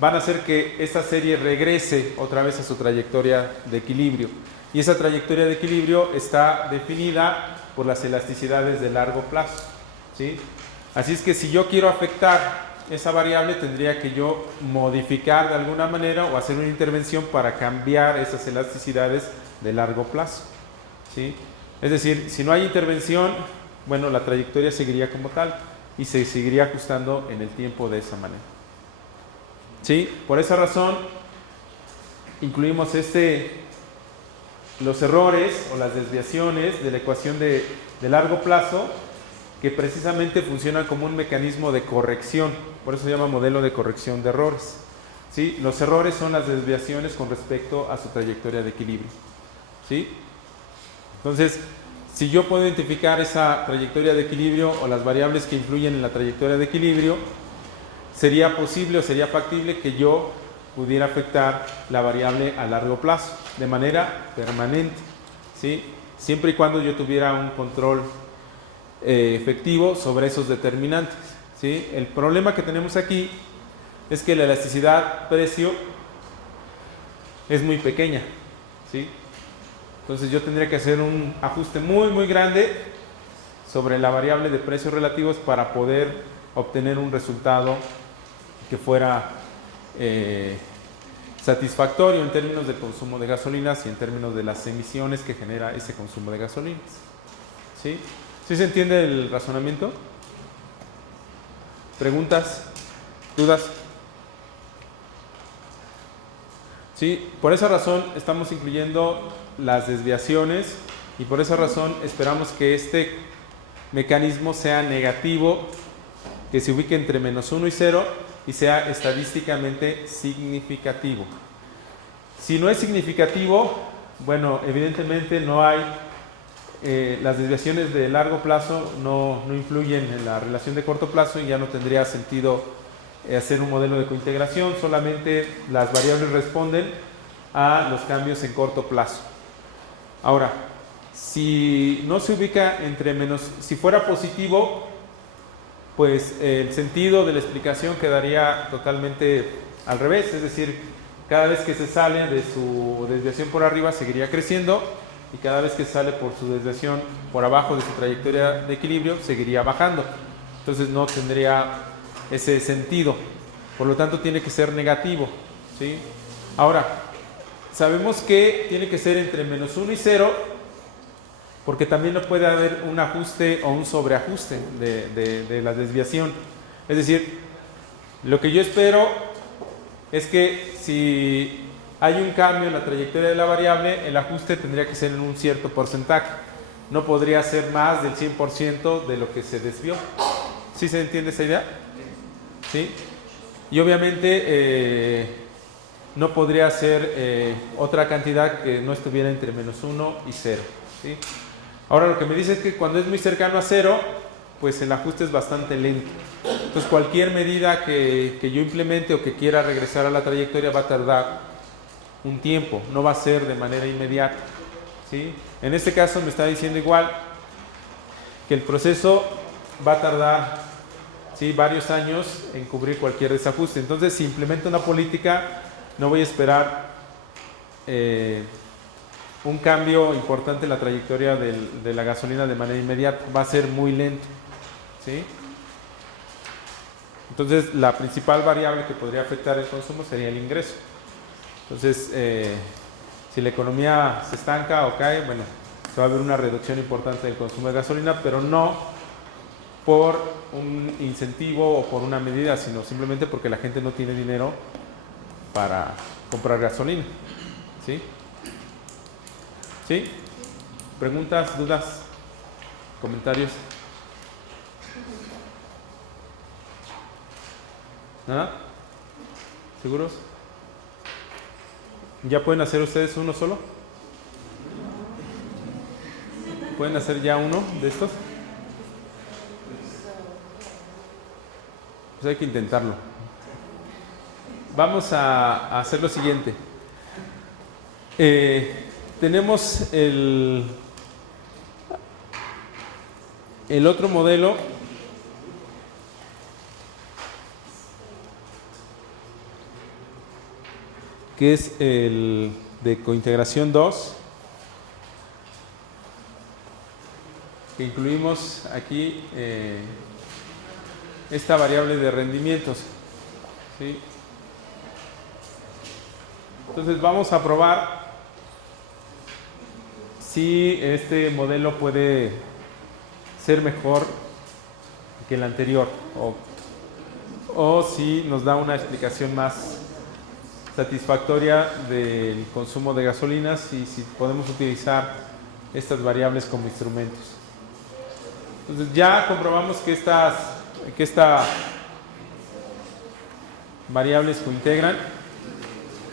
van a hacer que esta serie regrese otra vez a su trayectoria de equilibrio. Y esa trayectoria de equilibrio está definida por las elasticidades de largo plazo, ¿sí? Así es que si yo quiero afectar esa variable, tendría que yo modificar de alguna manera o hacer una intervención para cambiar esas elasticidades de largo plazo, ¿sí? Es decir, si no hay intervención, bueno, la trayectoria seguiría como tal y se seguiría ajustando en el tiempo de esa manera, ¿sí? Por esa razón incluimos los errores o las desviaciones de la ecuación de largo plazo, que precisamente funcionan como un mecanismo de corrección. Por eso se llama modelo de corrección de errores, ¿sí? Los errores son las desviaciones con respecto a su trayectoria de equilibrio, ¿sí? Entonces, si yo puedo identificar esa trayectoria de equilibrio o las variables que influyen en la trayectoria de equilibrio, sería posible o sería factible que yo pudiera afectar la variable a largo plazo de manera permanente, ¿sí? Siempre y cuando yo tuviera un control efectivo sobre esos determinantes, ¿sí? El problema que tenemos aquí es que la elasticidad precio es muy pequeña, ¿sí? Entonces yo tendría que hacer un ajuste muy muy grande sobre la variable de precios relativos para poder obtener un resultado que fuera satisfactorio en términos del consumo de gasolinas y en términos de las emisiones que genera ese consumo de gasolinas. ¿Sí? ¿Sí se entiende el razonamiento? ¿Preguntas? ¿Dudas? Sí, por esa razón estamos incluyendo las desviaciones y por esa razón esperamos que este mecanismo sea negativo, que se ubique entre -1 y 0 y sea estadísticamente significativo. Si no es significativo, bueno, evidentemente no hay, las desviaciones de largo plazo no influyen en la relación de corto plazo y ya no tendría sentido hacer un modelo de cointegración, solamente las variables responden a los cambios en corto plazo. Ahora, si no se ubica entre si fuera positivo, pues el sentido de la explicación quedaría totalmente al revés, es decir, cada vez que se sale de su desviación por arriba seguiría creciendo y cada vez que sale por su desviación por abajo de su trayectoria de equilibrio seguiría bajando. Entonces no tendría ese sentido, por lo tanto tiene que ser negativo, ¿sí? Ahora, sabemos que tiene que ser entre -1 y 0 porque también no puede haber un ajuste o un sobreajuste de la desviación. Es decir, lo que yo espero es que si hay un cambio en la trayectoria de la variable, el ajuste tendría que ser en un cierto porcentaje. No podría ser más del 100% de lo que se desvió. ¿Sí se entiende esa idea? ¿Sí? Y obviamente no podría ser otra cantidad que no estuviera entre -1 y 0. ¿Sí? Ahora lo que me dice es que cuando es muy cercano a 0, pues el ajuste es bastante lento. Entonces cualquier medida que yo implemente o que quiera regresar a la trayectoria va a tardar un tiempo, no va a ser de manera inmediata, ¿sí? En este caso me está diciendo igual que el proceso va a tardar, ¿sí?, varios años en cubrir cualquier desajuste. Entonces si implemento una política no voy a esperar un cambio importante en la trayectoria de la gasolina de manera inmediata, va a ser muy lento, ¿sí? Entonces la principal variable que podría afectar el consumo sería el ingreso. Entonces si la economía se estanca o cae, bueno, se va a ver una reducción importante del consumo de gasolina, pero no por un incentivo o por una medida, sino simplemente porque la gente no tiene dinero para comprar gasolina, ¿sí? ¿Sí? ¿Preguntas, dudas, comentarios? ¿Nada? ¿Seguros? ¿Ya pueden hacer ustedes uno solo? ¿Pueden hacer ya uno de estos? Pues hay que intentarlo. Vamos a hacer lo siguiente. Tenemos el otro modelo que es el de cointegración 2, que incluimos aquí esta variable de rendimientos, ¿sí? Entonces vamos a probar si este modelo puede ser mejor que el anterior o si nos da una explicación más satisfactoria del consumo de gasolinas y si podemos utilizar estas variables como instrumentos. Entonces ya comprobamos que estas variables cointegran.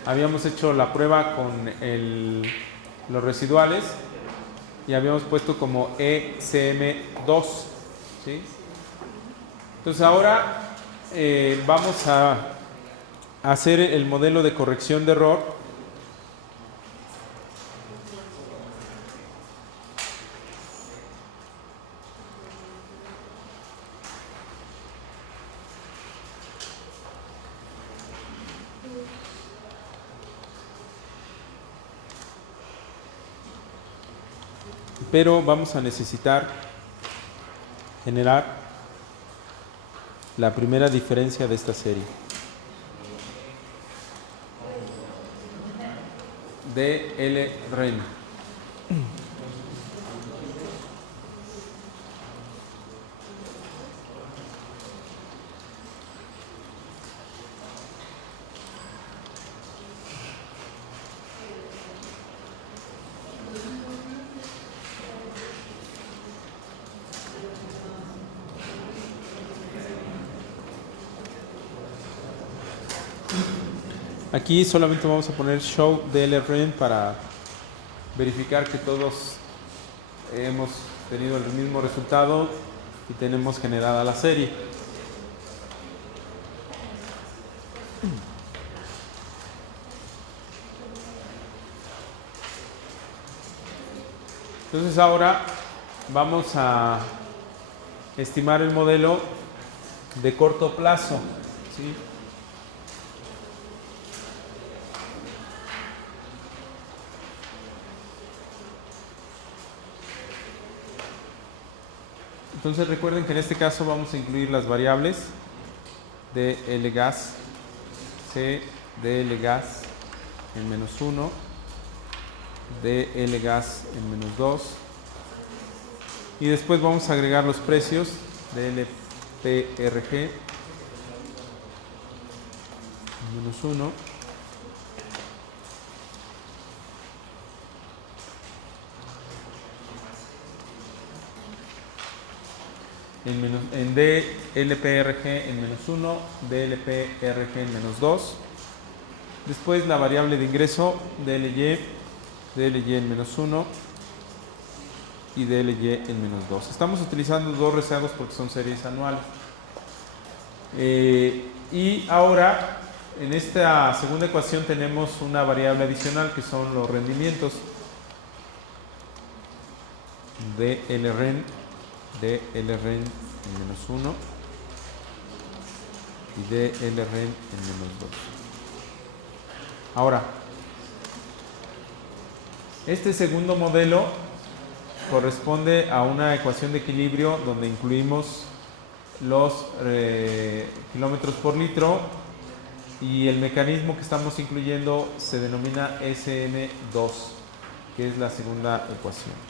Habíamos hecho la prueba con los residuales y habíamos puesto como ECM2, ¿sí? Entonces ahora vamos a hacer el modelo de corrección de error. pero vamos a necesitar generar la primera diferencia de esta serie. DLRen. Aquí solamente vamos a poner show DLRen para verificar que todos hemos tenido el mismo resultado y tenemos generada la serie. Entonces ahora vamos a estimar el modelo de corto plazo, ¿sí? Entonces recuerden que en este caso vamos a incluir las variables DL gas, C, DL gas en menos 1, DL gas en menos 2, y después vamos a agregar los precios DLPRG en menos 1, en DLPRG en menos 1, DLPRG en menos 2, después la variable de ingreso DLY en menos 1 y DLY en menos 2. Estamos utilizando dos rezagos porque son series anuales. Y ahora en esta segunda ecuación tenemos una variable adicional que son los rendimientos. DLRen en menos 1 y DLRen en menos 2. Ahora, este segundo modelo corresponde a una ecuación de equilibrio donde incluimos los kilómetros por litro, y el mecanismo que estamos incluyendo se denomina SN2, que es la segunda ecuación.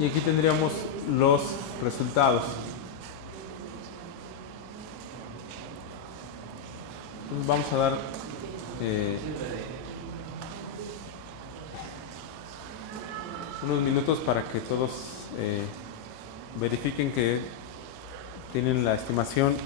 Y aquí tendríamos los resultados. Entonces vamos a dar unos minutos para que todos verifiquen que tienen la estimación.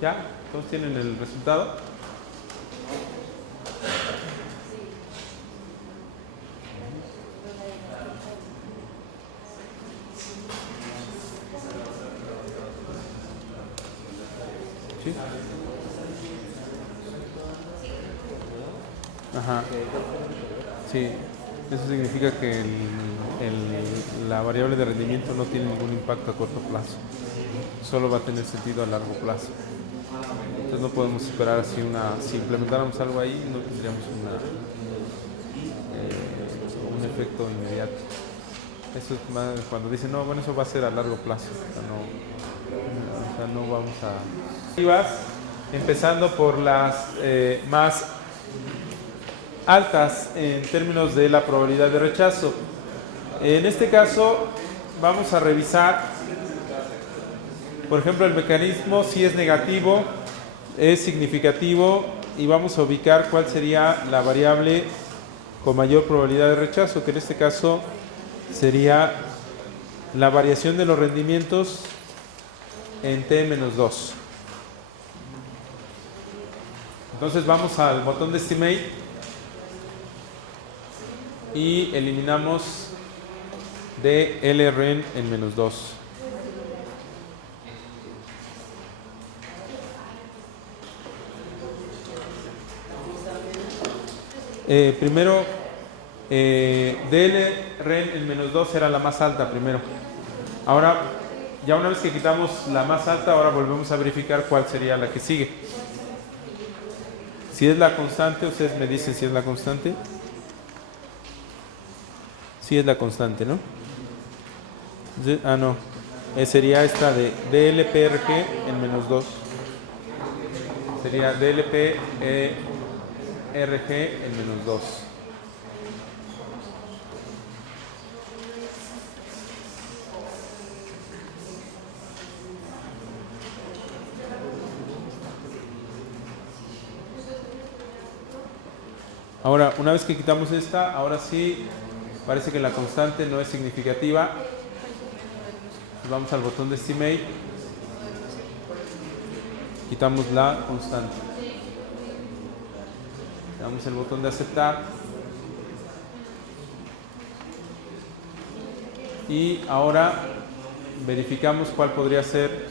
¿Ya? ¿Todos tienen el resultado? ¿Sí? Ajá. Sí, eso significa que la variable de rendimiento no tiene ningún impacto a corto plazo, solo va a tener sentido a largo plazo. Entonces no podemos esperar así si implementáramos algo ahí, no tendríamos un efecto inmediato. Eso es más cuando dicen, no, bueno, eso va a ser a largo plazo. O sea, no vamos a... Empezando por las más altas en términos de la probabilidad de rechazo. En este caso vamos a revisar, por ejemplo, el mecanismo, si es negativo, es significativo, y vamos a ubicar cuál sería la variable con mayor probabilidad de rechazo, que en este caso sería la variación de los rendimientos en t-2. Entonces vamos al botón de Estimate y eliminamos DLRen en -2. Primero, DLRen en -2 era la más alta primero. Ahora, ya una vez que quitamos la más alta, ahora volvemos a verificar cuál sería la que sigue. Si es la constante, ustedes me dicen si es la constante. Sí es la constante, ¿no? No. Sería esta de DLPRG en -2. Sería DLPRG en -2. Ahora, una vez que quitamos esta, ahora sí parece que la constante no es significativa. Vamos al botón de Estimate. Quitamos la constante. Le damos el botón de aceptar. Y ahora verificamos cuál podría ser,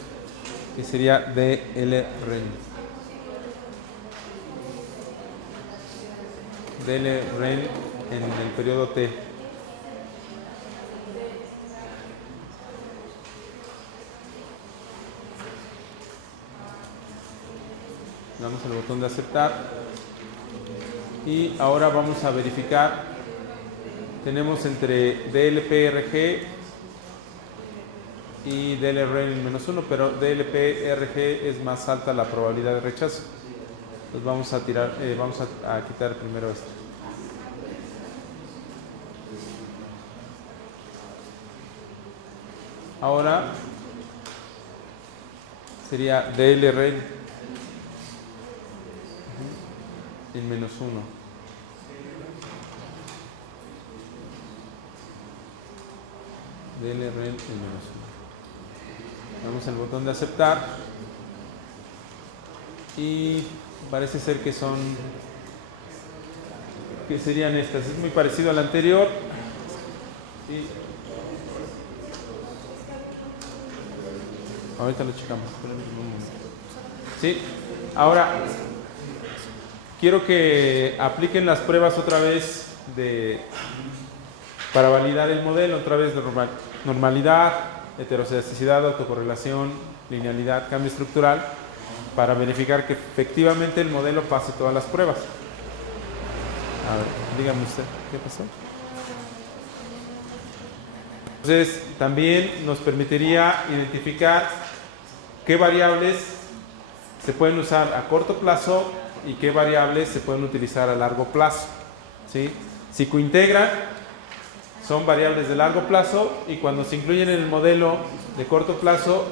que sería DLRen. DLRen en el periodo T. Damos el botón de aceptar y ahora vamos a verificar. Tenemos entre DLPRG y DLRen en -1, pero DLPRG es más alta la probabilidad de rechazo. Entonces vamos a quitar primero esto. Ahora sería DLRen en -1. DLRen en -1. Damos el botón de aceptar y parece ser que serían estas. Es muy parecido al anterior. Y ahorita lo checamos. Sí. Ahora quiero que apliquen las pruebas otra vez para validar el modelo. Otra vez de normalidad, heterocelasticidad, autocorrelación, linealidad, cambio estructural, para verificar que efectivamente el modelo pase todas las pruebas. A ver, dígame usted, ¿qué pasó? Entonces, también nos permitiría identificar qué variables se pueden usar a corto plazo y qué variables se pueden utilizar a largo plazo. ¿Sí? Si cointegran, son variables de largo plazo, y cuando se incluyen en el modelo de corto plazo,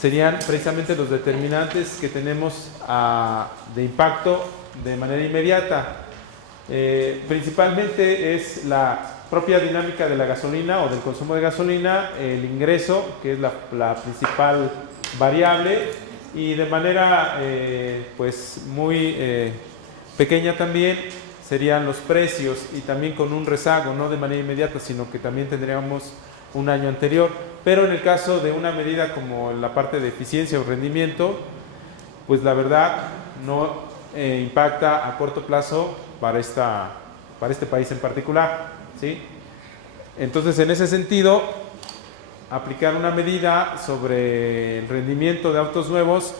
serían precisamente los determinantes que tenemos de impacto de manera inmediata. Principalmente es la propia dinámica de la gasolina o del consumo de gasolina, el ingreso, que es la principal variable, y de manera pues muy pequeña también serían los precios, y también con un rezago, no de manera inmediata, sino que también tendríamos un año anterior. Pero en el caso de una medida como la parte de eficiencia o rendimiento, pues la verdad no impacta a corto plazo para este país en particular, ¿sí? Entonces, en ese sentido, aplicar una medida sobre el rendimiento de autos nuevos,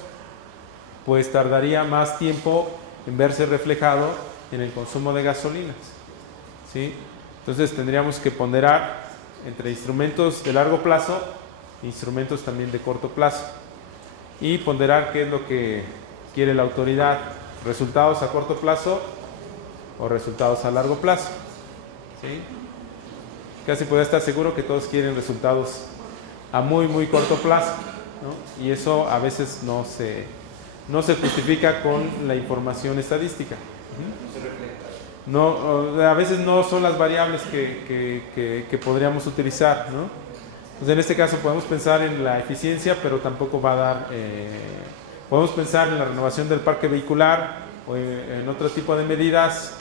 pues tardaría más tiempo en verse reflejado en el consumo de gasolinas, ¿sí? Entonces tendríamos que ponderar entre instrumentos de largo plazo e instrumentos también de corto plazo y ponderar qué es lo que quiere la autoridad, resultados a corto plazo o resultados a largo plazo, ¿sí? Casi podría estar seguro que todos quieren resultados a muy corto plazo, ¿no? Y eso a veces no se justifica con la información estadística. No, a veces no son las variables que podríamos utilizar, ¿no? Pues en este caso podemos pensar en la eficiencia, pero tampoco va a dar... podemos pensar en la renovación del parque vehicular o en otro tipo de medidas.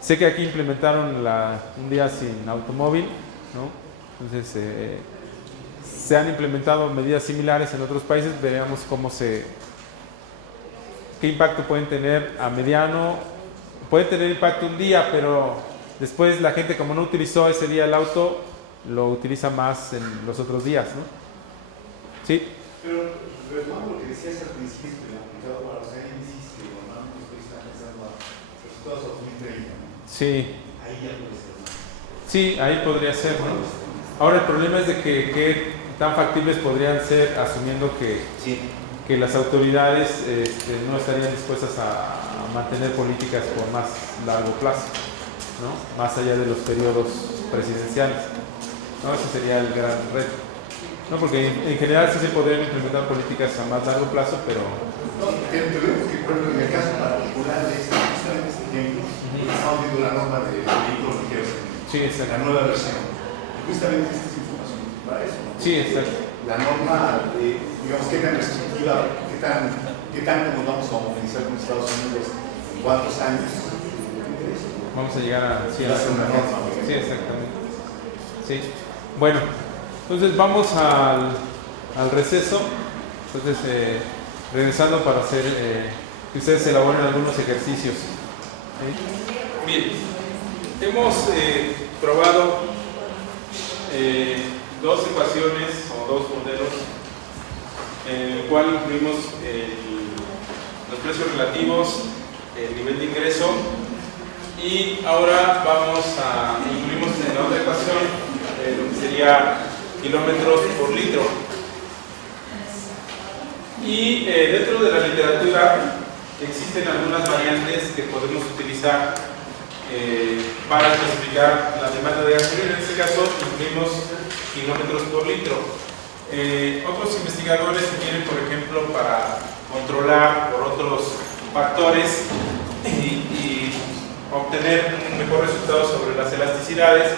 Sé que aquí implementaron un día sin automóvil, ¿no? Entonces se han implementado medidas similares en otros países. Veamos qué impacto pueden tener a mediano. Puede tener impacto un día, pero después la gente, como no utilizó ese día el auto, lo utiliza más en los otros días, ¿no? Sí. Pero retomando lo que decías al principio, o sea, ahí insiste, normalmente ustedes están pensando a resultados a 2030, ¿no? Sí. Ahí ya puede ser, ¿no? Sí, ahí podría ser, ¿no? Ahora el problema es de que qué tan factibles podrían ser, asumiendo que las autoridades no estarían dispuestas a mantener políticas por más largo plazo, ¿no? Más allá de los periodos presidenciales, ¿no? Ese sería el gran reto, ¿no? Porque en general sí se podrían implementar políticas a más largo plazo, pero... No, entendemos que, por ejemplo, en el caso particular de justamente este ejemplo, estamos viendo la norma de vehículos ligeros, sí, exacto, la nueva versión. Justamente esta es información para eso, ¿no? Sí, exacto. La norma, digamos, qué tan restrictiva, qué tanto nos vamos a homogeneizar con Estados Unidos en cuántos años. Vamos a llegar a hacer una norma. Sí, exactamente. Sí. Bueno, entonces vamos al receso. Entonces, regresando para hacer que ustedes elaboren algunos ejercicios. ¿Sí? Bien, hemos probado dos ecuaciones o dos modelos en el cual incluimos los precios relativos, el nivel de ingreso, y ahora incluimos en la otra ecuación lo que sería kilómetros por litro. Y dentro de la literatura existen algunas variantes que podemos utilizar para especificar la demanda de gasolina. En este caso incluimos kilómetros por litro. Otros investigadores quieren, por ejemplo, para controlar por otros factores y obtener un mejor resultado sobre las elasticidades,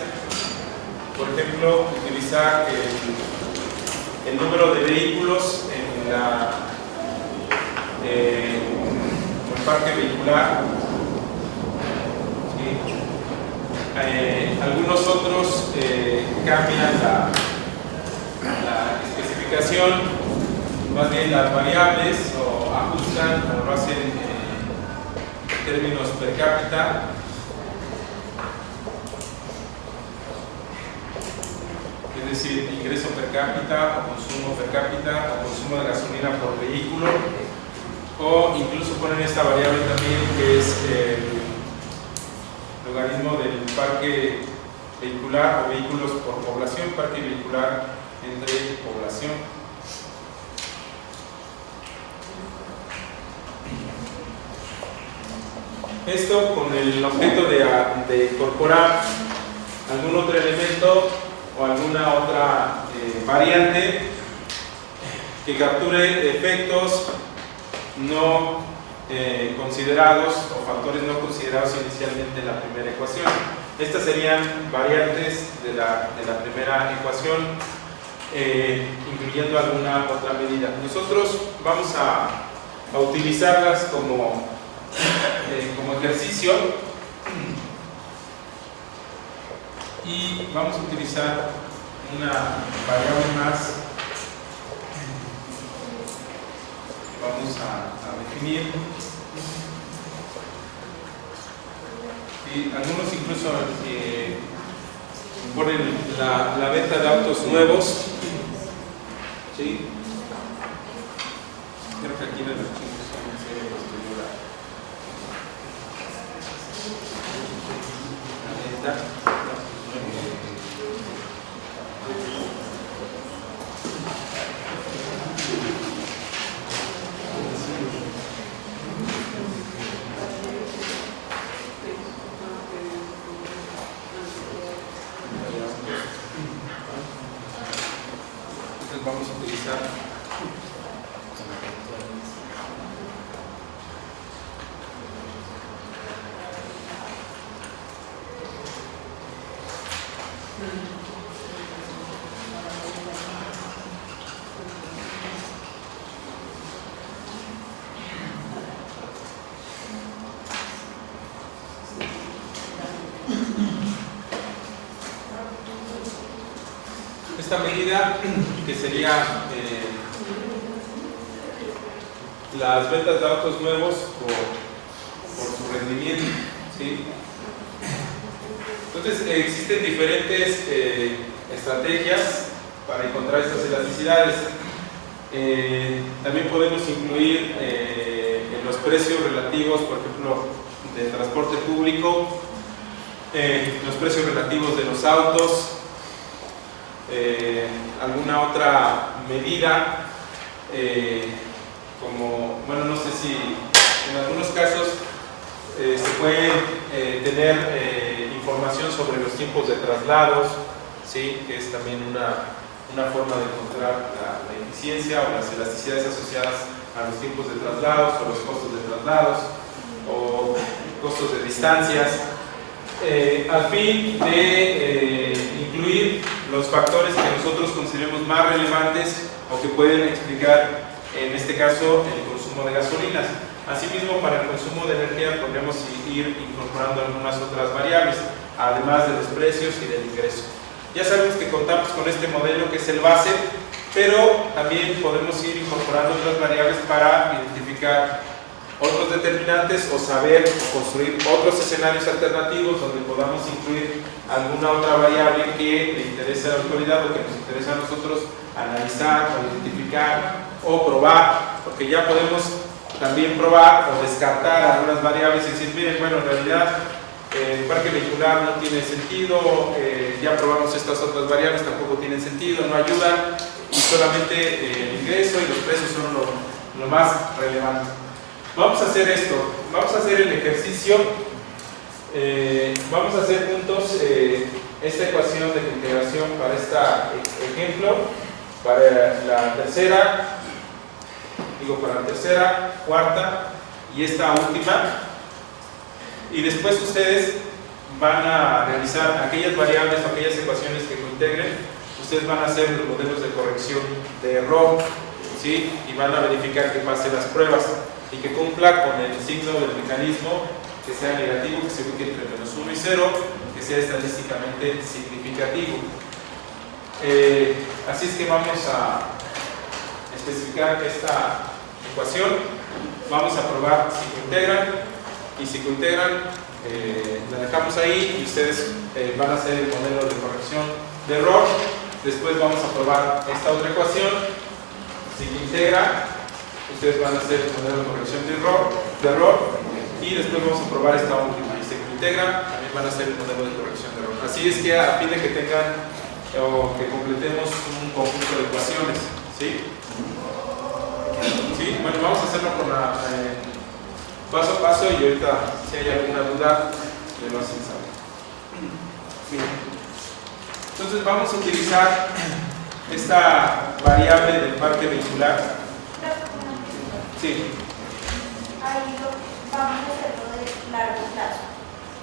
por ejemplo, utilizar el número de vehículos en el parque vehicular. ¿Sí? Algunos otros cambian la especificación, más bien las variables, o ajustan o lo hacen en términos per cápita. Es decir, ingreso per cápita, o consumo per cápita, o consumo de gasolina por vehículo, o incluso ponen esta variable también que es el logaritmo del parque vehicular o vehículos por población, parque vehicular entre población. Esto con el objeto de incorporar algún otro elemento o alguna otra variante que capture efectos no considerados o factores no considerados inicialmente en la primera ecuación. Estas serían variantes de la primera ecuación, incluyendo alguna otra medida. Nosotros vamos a utilizarlas como ejercicio, y vamos a utilizar una variable más. vamos a definir. Y algunos incluso ponen la venta de autos nuevos. ¿Sí? Creo que aquí en el archivo se posterior a la venta de autos nuevos. Entonces vamos a utilizar esta medida, que sería las ventas de autos nuevos por su rendimiento, ¿sí? Entonces existen diferentes estrategias para encontrar estas elasticidades. También podemos incluir en los precios relativos, por ejemplo, del transporte público, los precios relativos de los autos, alguna otra medida, como, bueno, no sé si en algunos casos se puede tener información sobre los tiempos de traslados, ¿sí? Que es también una forma de encontrar la eficiencia o las elasticidades asociadas a los tiempos de traslados o los costos de traslados o costos de distancias, al fin de incluir los factores que nosotros consideremos más relevantes o que pueden explicar, en este caso, el consumo de gasolinas. Asimismo, para el consumo de energía podríamos ir incorporando algunas otras variables, además de los precios y del ingreso. Ya sabemos que contamos con este modelo que es el base, pero también podemos ir incorporando otras variables para identificar otros determinantes o saber construir otros escenarios alternativos donde podamos incluir alguna otra variable que le interese a la autoridad o que nos interesa a nosotros analizar o identificar o probar, porque ya podemos también probar o descartar algunas variables y decir, miren, bueno, en realidad el parque vehicular no tiene sentido, ya probamos estas otras variables, tampoco tienen sentido, no ayudan, y solamente el ingreso y los precios son lo más relevante. Vamos a hacer esto, vamos a hacer el ejercicio, vamos a hacer juntos esta ecuación de integración para este ejemplo, para la tercera, cuarta y esta última, y después ustedes van a realizar aquellas variables o aquellas ecuaciones que integren, ustedes van a hacer los modelos de corrección de error, ¿sí? Y van a verificar que pase las pruebas y que cumpla con el signo del mecanismo, que sea negativo, que se ubique entre -1 y 0, que sea estadísticamente significativo. Así es que vamos a especificar esta ecuación, vamos a probar si cointegran, y si cointegran la dejamos ahí y ustedes van a hacer el modelo de corrección de error. Después vamos a probar esta otra ecuación, si integra, ustedes van a hacer el modelo de corrección de error, y después vamos a probar esta última, y si integra, también van a hacer el modelo de corrección de error. Así es que a fin de que tengan o que completemos un conjunto de ecuaciones, ¿sí? ¿Sí? Bueno, vamos a hacerlo con paso a paso, y ahorita si hay alguna duda me lo hacen saber. Bien. Entonces vamos a utilizar esta variable del parque vehicular. Sí. Ahí vamos a hacerlo de largo plazo.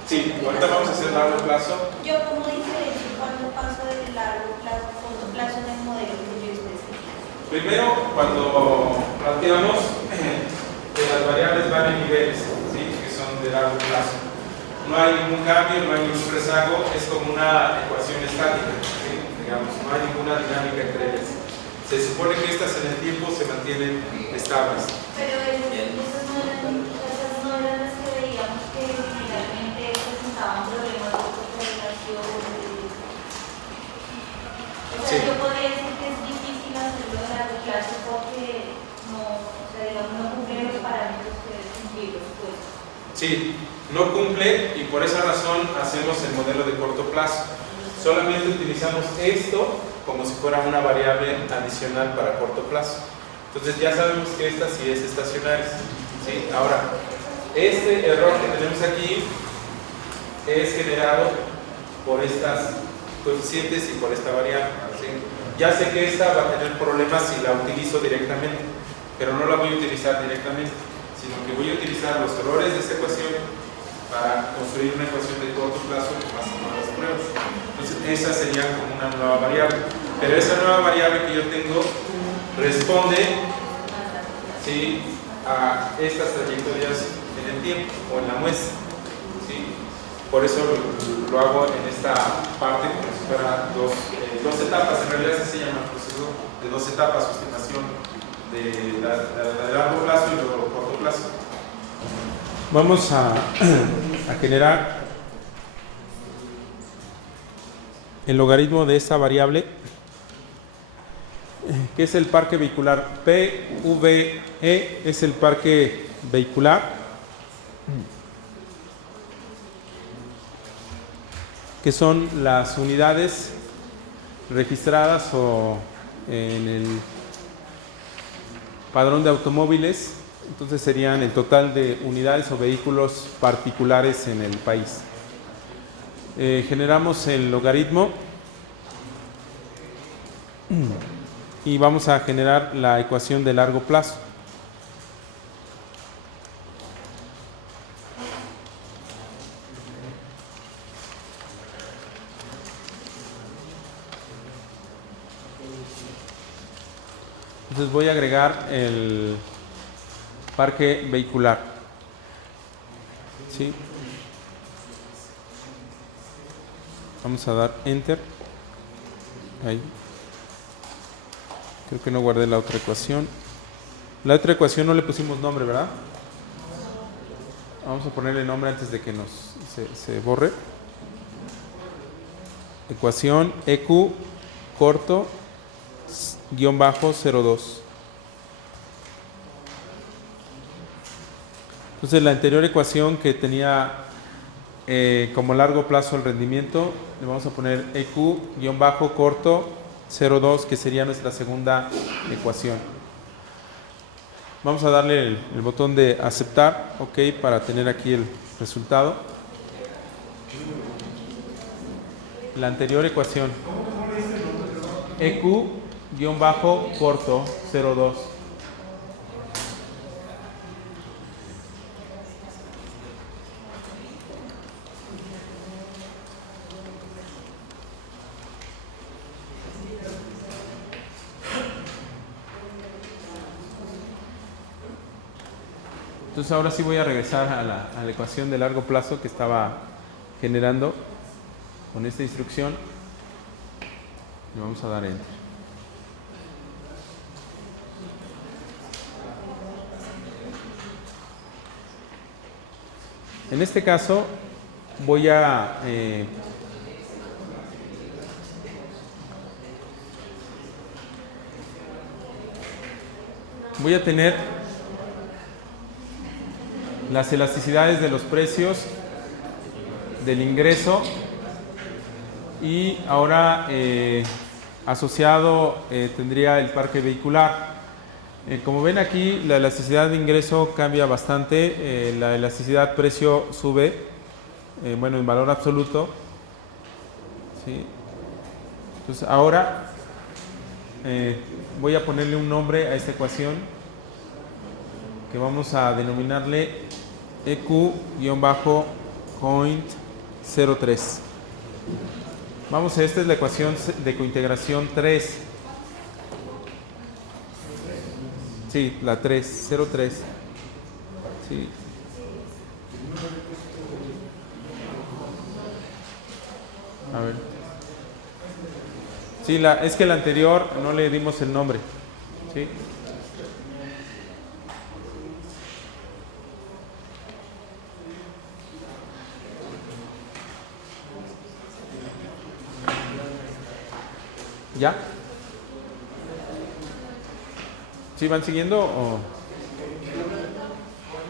Sí, ahorita vamos a hacer largo plazo. Yo como diferencio cuando paso del largo plazo a corto plazo en el modelo que yo especifico. Primero, cuando planteamos que las variables van en niveles, ¿sí? Que son de largo plazo. No hay ningún cambio, no hay ningún rezago, es como una ecuación estática, ¿sí? Digamos, no hay ninguna dinámica entre ellas. Se supone que estas en el tiempo se mantienen estables. Pero esas no eran las que veíamos que generalmente presentaban problemas de comunicación. O sea, Sí. yo podría decir que es difícil hacerlo de largo plazo porque no, o sea, digamos, no cumple los parámetros que deben cumplir los puestos. Sí, no cumple y por esa razón hacemos el modelo de corto plazo. Solamente utilizamos esto como si fuera una variable adicional para corto plazo. Entonces ya sabemos que esta sí es estacionaria. ¿Sí? Ahora, este error que tenemos aquí es generado por estas coeficientes y por esta variable. ¿Sí? Ya sé que esta va a tener problemas si la utilizo directamente, pero no la voy a utilizar directamente, sino que voy a utilizar los errores de esta ecuación para construir una ecuación de corto plazo con más o menos pruebas. Entonces esa sería como una nueva variable, pero esa nueva variable que yo tengo responde, ¿sí?, a estas trayectorias en el tiempo o en la muestra, ¿sí? Por eso lo hago en esta parte como si fuera dos etapas. En realidad se llama el proceso de dos etapas, su estimación de largo plazo y luego corto plazo. Vamos a generar el logaritmo de esta variable, que es el parque vehicular. PVE es el parque vehicular. Que son las unidades registradas o en el padrón de automóviles. Entonces serían el total de unidades o vehículos particulares en el país. Generamos el logaritmo y vamos a generar la ecuación de largo plazo. Entonces voy a agregar el parque vehicular. ¿Sí? Vamos a dar Enter. Ahí. Creo que no guardé la otra ecuación. La otra ecuación no le pusimos nombre, ¿verdad? Vamos a ponerle nombre antes de que se borre. Ecuación EQ corto -02. Entonces la anterior ecuación que tenía como largo plazo el rendimiento, le vamos a poner EQ-corto 02, que sería nuestra segunda ecuación. Vamos a darle el botón de aceptar, OK, para tener aquí el resultado. La anterior ecuación, EQ-corto 02. Entonces ahora sí voy a regresar a la ecuación de largo plazo que estaba generando con esta instrucción. Y vamos a dar Enter. En este caso voy a tener las elasticidades de los precios del ingreso y ahora asociado tendría el parque vehicular. Como ven aquí, la elasticidad de ingreso cambia bastante, la elasticidad precio sube, bueno, en valor absoluto. ¿Sí? Entonces ahora voy a ponerle un nombre a esta ecuación que vamos a denominarle EQ-coint03. Vamos, esta es la ecuación de cointegración 3. Sí, la 3, 03. Sí. A ver. Sí, es que la anterior no le dimos el nombre. ¿Sí? ¿Ya? ¿Sí van siguiendo o...?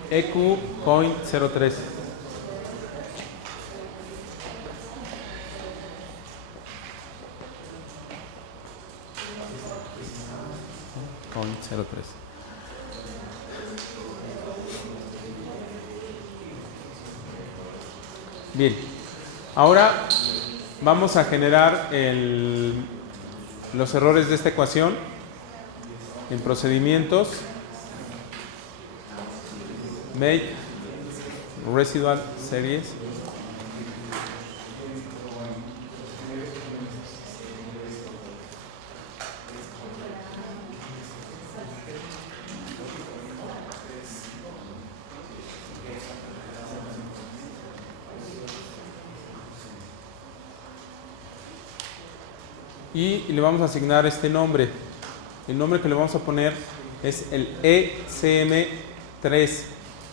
EQ Coin 03. Coin 03. Bien, ahora vamos a generar los errores de esta ecuación en procedimientos. Make residual series. Y le vamos a asignar este nombre. El nombre que le vamos a poner es el ECM3,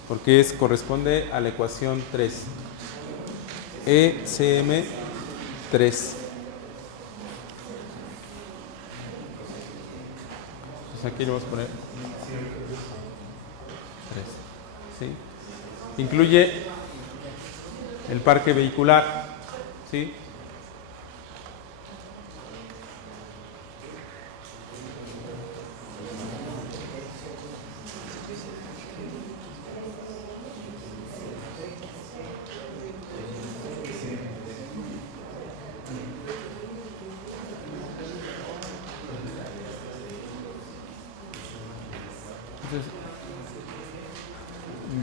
porque corresponde a la ecuación 3. ECM3. Entonces aquí le vamos a poner 3. ¿Sí? Incluye el parque vehicular. ¿Sí?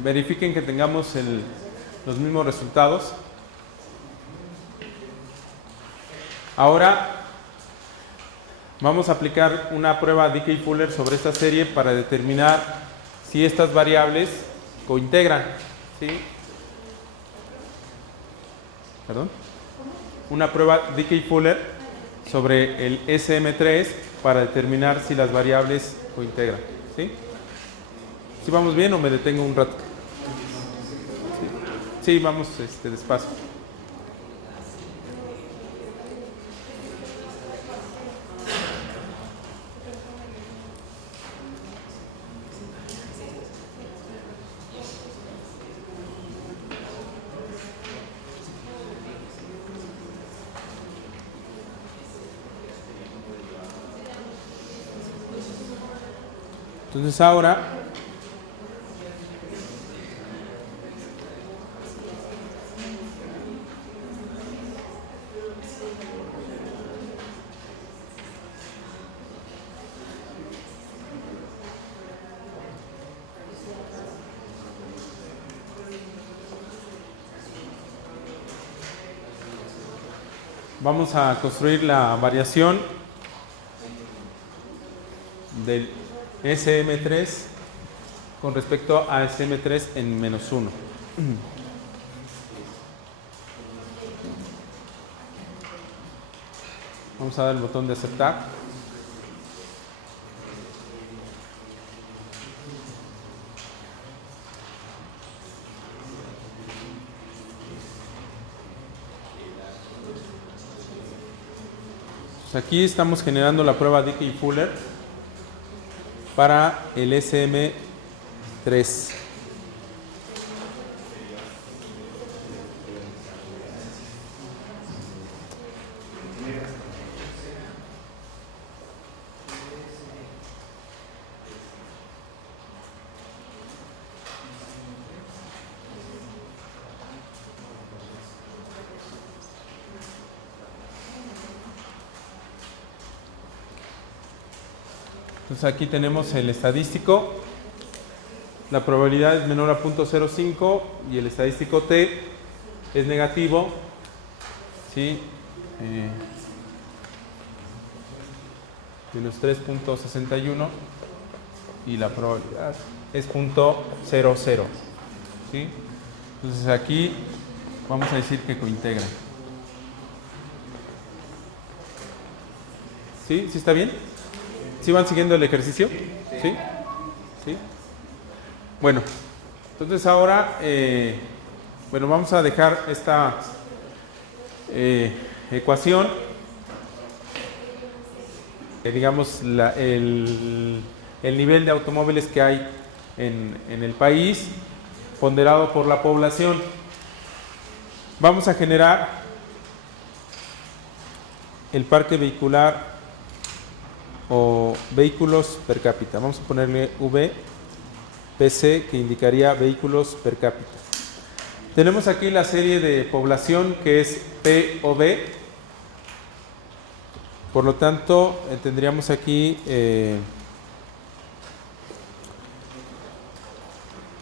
Verifiquen que tengamos los mismos resultados. Ahora vamos a aplicar una prueba Dickey-Fuller sobre esta serie para determinar si estas variables cointegran. ¿Sí? ¿Perdón? Una prueba Dickey-Fuller sobre el SM3 para determinar si las variables cointegran. ¿Sí? ¿Sí vamos bien o me detengo un rato? Sí, vamos despacio. Entonces ahora vamos a construir la variación del SM3 con respecto a SM3 en menos 1. Vamos a dar el botón de aceptar. Pues aquí estamos generando la prueba Dickey-Fuller para el SM3. Entonces aquí tenemos el estadístico, la probabilidad es menor a 0.05 y el estadístico T es negativo, ¿sí? Menos 3.61 y la probabilidad es 0.00, ¿sí? Entonces aquí vamos a decir que cointegra. ¿Sí? ¿Sí está bien? ¿Sí van siguiendo el ejercicio? ¿Sí? ¿Sí? Bueno, entonces ahora, bueno, vamos a dejar esta ecuación, digamos, el nivel de automóviles que hay en el país, ponderado por la población. Vamos a generar el parque vehicular o vehículos per cápita. Vamos a ponerle VPC, que indicaría vehículos per cápita. Tenemos aquí la serie de población que es POV. Por lo tanto, tendríamos aquí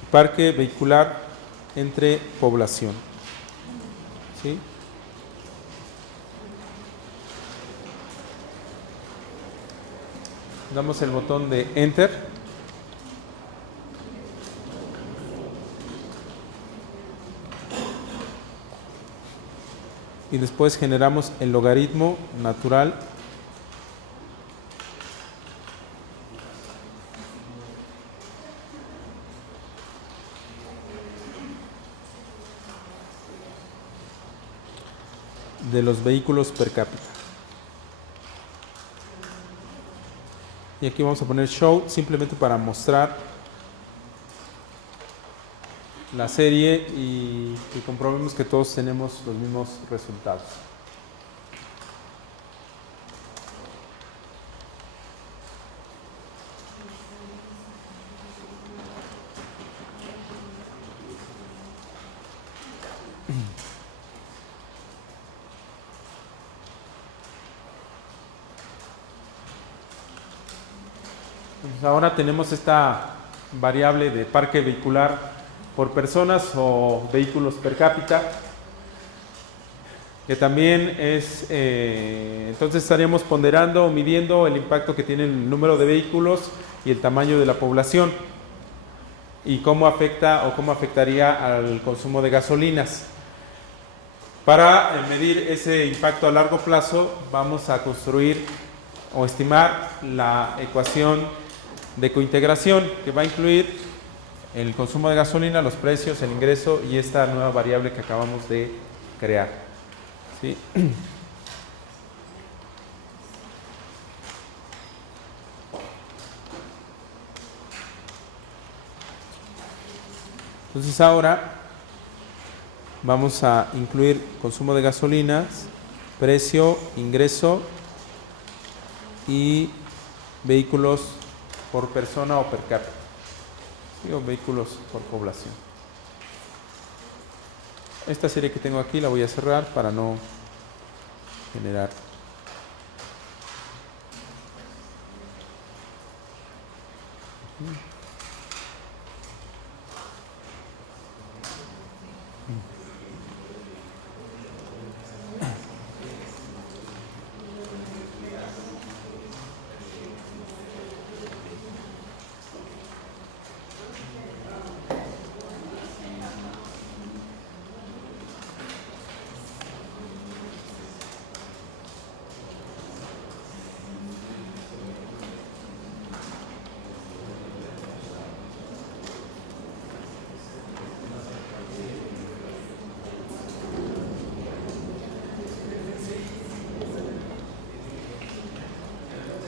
parque vehicular entre población. ¿Sí? Damos el botón de Enter. Y después generamos el logaritmo natural de los vehículos per cápita. Y aquí vamos a poner show simplemente para mostrar la serie y que comprobemos que todos tenemos los mismos resultados. Entonces ahora tenemos esta variable de parque vehicular por personas o vehículos per cápita, que también es, entonces estaríamos ponderando o midiendo el impacto que tiene el número de vehículos y el tamaño de la población y cómo afecta o cómo afectaría al consumo de gasolinas. Para medir ese impacto a largo plazo vamos a construir o estimar la ecuación de cointegración, que va a incluir el consumo de gasolina, los precios, el ingreso y esta nueva variable que acabamos de crear. ¿Sí? Entonces ahora vamos a incluir consumo de gasolinas, precio, ingreso y vehículos por persona o per cápita. ¿Sí? O vehículos por población. Esta serie que tengo aquí la voy a cerrar para no generar.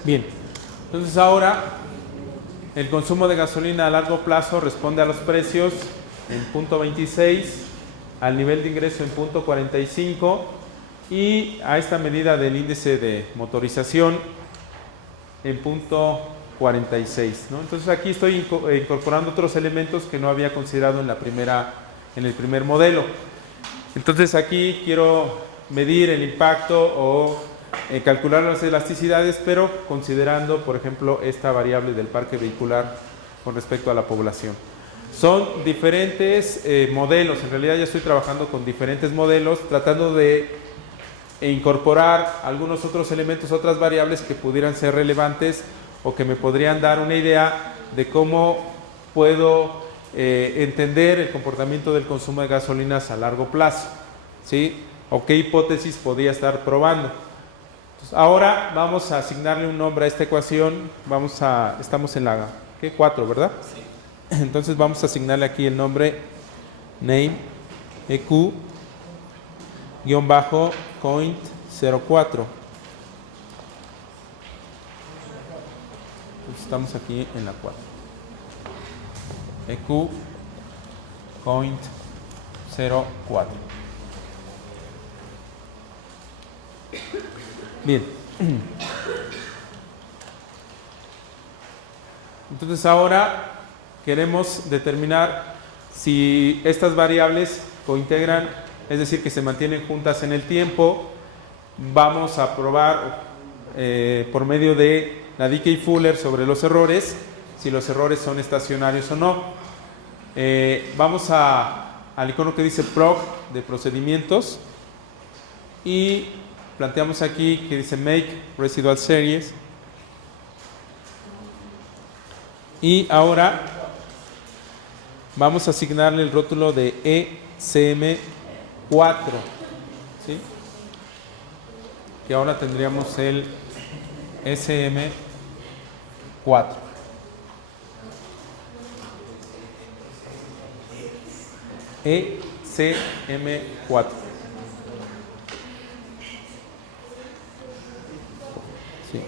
Bien, entonces ahora el consumo de gasolina a largo plazo responde a los precios en punto 26, al nivel de ingreso en punto 45 y a esta medida del índice de motorización en punto 46, ¿no? Entonces aquí estoy incorporando otros elementos que no había considerado en el primer modelo. Entonces aquí quiero medir el impacto o calcular las elasticidades, pero considerando, por ejemplo, esta variable del parque vehicular con respecto a la población. Son diferentes modelos, en realidad ya estoy trabajando con diferentes modelos, tratando de incorporar algunos otros elementos, otras variables que pudieran ser relevantes o que me podrían dar una idea de cómo puedo entender el comportamiento del consumo de gasolinas a largo plazo, ¿sí? O qué hipótesis podría estar probando. Entonces, ahora vamos a asignarle un nombre a esta ecuación. Estamos en la 4, ¿verdad? Sí. Entonces vamos a asignarle aquí el nombre name eq-coint04. Estamos aquí en la 4. eq-coint04. Bien. Entonces ahora queremos determinar si estas variables cointegran, es decir, que se mantienen juntas en el tiempo. Vamos a probar por medio de la Dickey-Fuller sobre los errores, si los errores son estacionarios o no. Vamos al icono que dice prog de procedimientos y planteamos aquí que dice make residual series. Y ahora vamos a asignarle el rótulo de ECM4, ¿sí? Que ahora tendríamos el SM4. ECM4. Sí.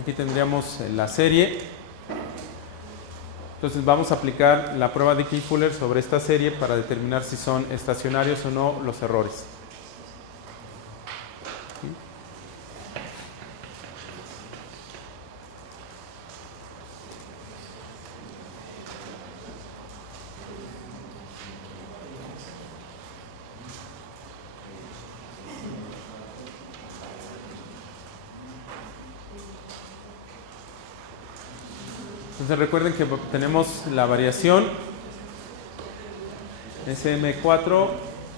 Aquí tendríamos la serie. Entonces vamos a aplicar la prueba de Dickey-Fuller sobre esta serie para determinar si son estacionarios o no los errores. ¿Sí? Entonces recuerden que tenemos la variación SM4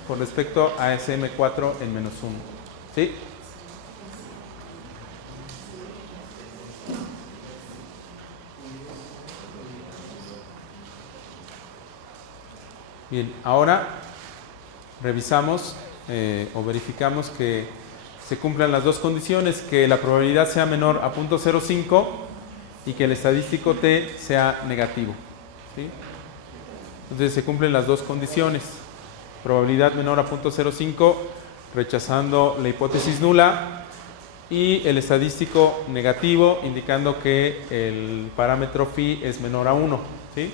con respecto a SM4 en menos 1. ¿Sí? Bien, ahora revisamos o verificamos que se cumplan las dos condiciones, que la probabilidad sea menor a 0.05 y que el estadístico T sea negativo. ¿Sí? Entonces se cumplen las dos condiciones. Probabilidad menor a 0.05, rechazando la hipótesis nula, y el estadístico negativo, indicando que el parámetro phi es menor a 1. ¿Sí?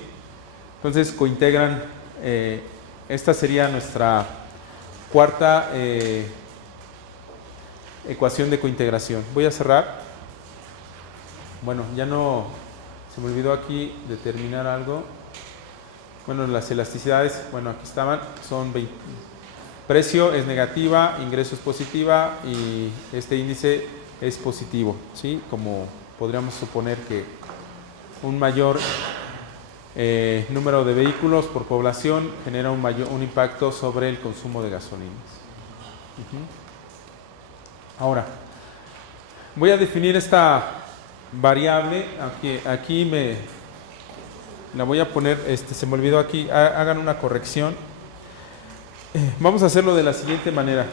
Entonces cointegran, esta sería nuestra cuarta ecuación de cointegración. Voy a cerrar. Bueno, ya no, se me olvidó aquí determinar algo. Bueno, las elasticidades, bueno, aquí estaban, son 20. Precio es negativa, ingreso es positiva y este índice es positivo, ¿sí? Como podríamos suponer que un mayor número de vehículos por población genera un impacto sobre el consumo de gasolinas. Ahora, voy a definir esta variable, aquí la voy a poner, se me olvidó aquí, hagan una corrección. Vamos a hacerlo de la siguiente manera.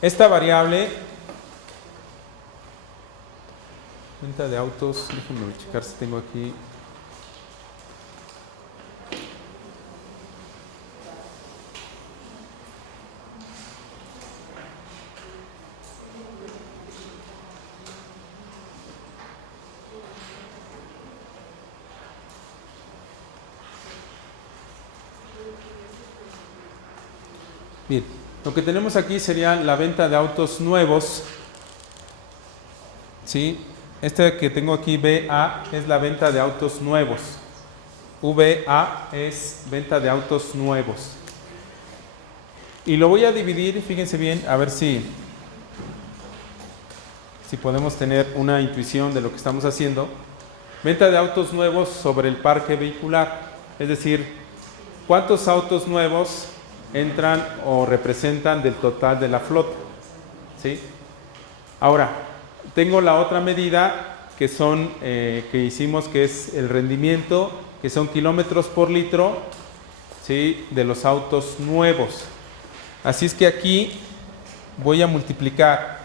Esta variable, venta de autos, déjenme checar si tengo aquí. Bien, lo que tenemos aquí sería la venta de autos nuevos. ¿Sí? Este que tengo aquí, BA, es la venta de autos nuevos. VA es venta de autos nuevos. Y lo voy a dividir, fíjense bien, a ver si podemos tener una intuición de lo que estamos haciendo. Venta de autos nuevos sobre el parque vehicular. Es decir, ¿cuántos autos nuevos entran o representan del total de la flota? ¿Sí? Ahora, tengo la otra medida que hicimos, que es el rendimiento que son kilómetros por litro, ¿sí?, de los autos nuevos. Así es que aquí voy a multiplicar,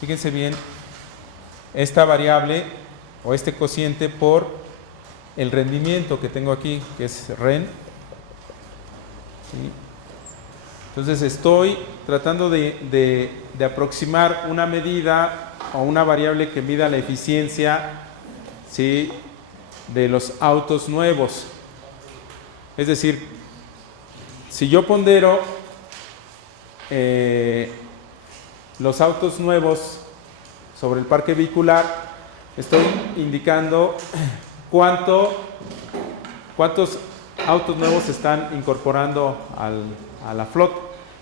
fíjense bien, esta variable o este cociente por el rendimiento que tengo aquí, que es REN. ¿Sí? Entonces estoy tratando de aproximar una medida o una variable que mida la eficiencia, ¿sí?, de los autos nuevos. Es decir, si yo pondero los autos nuevos sobre el parque vehicular, estoy indicando cuántos autos nuevos se están incorporando a la flota,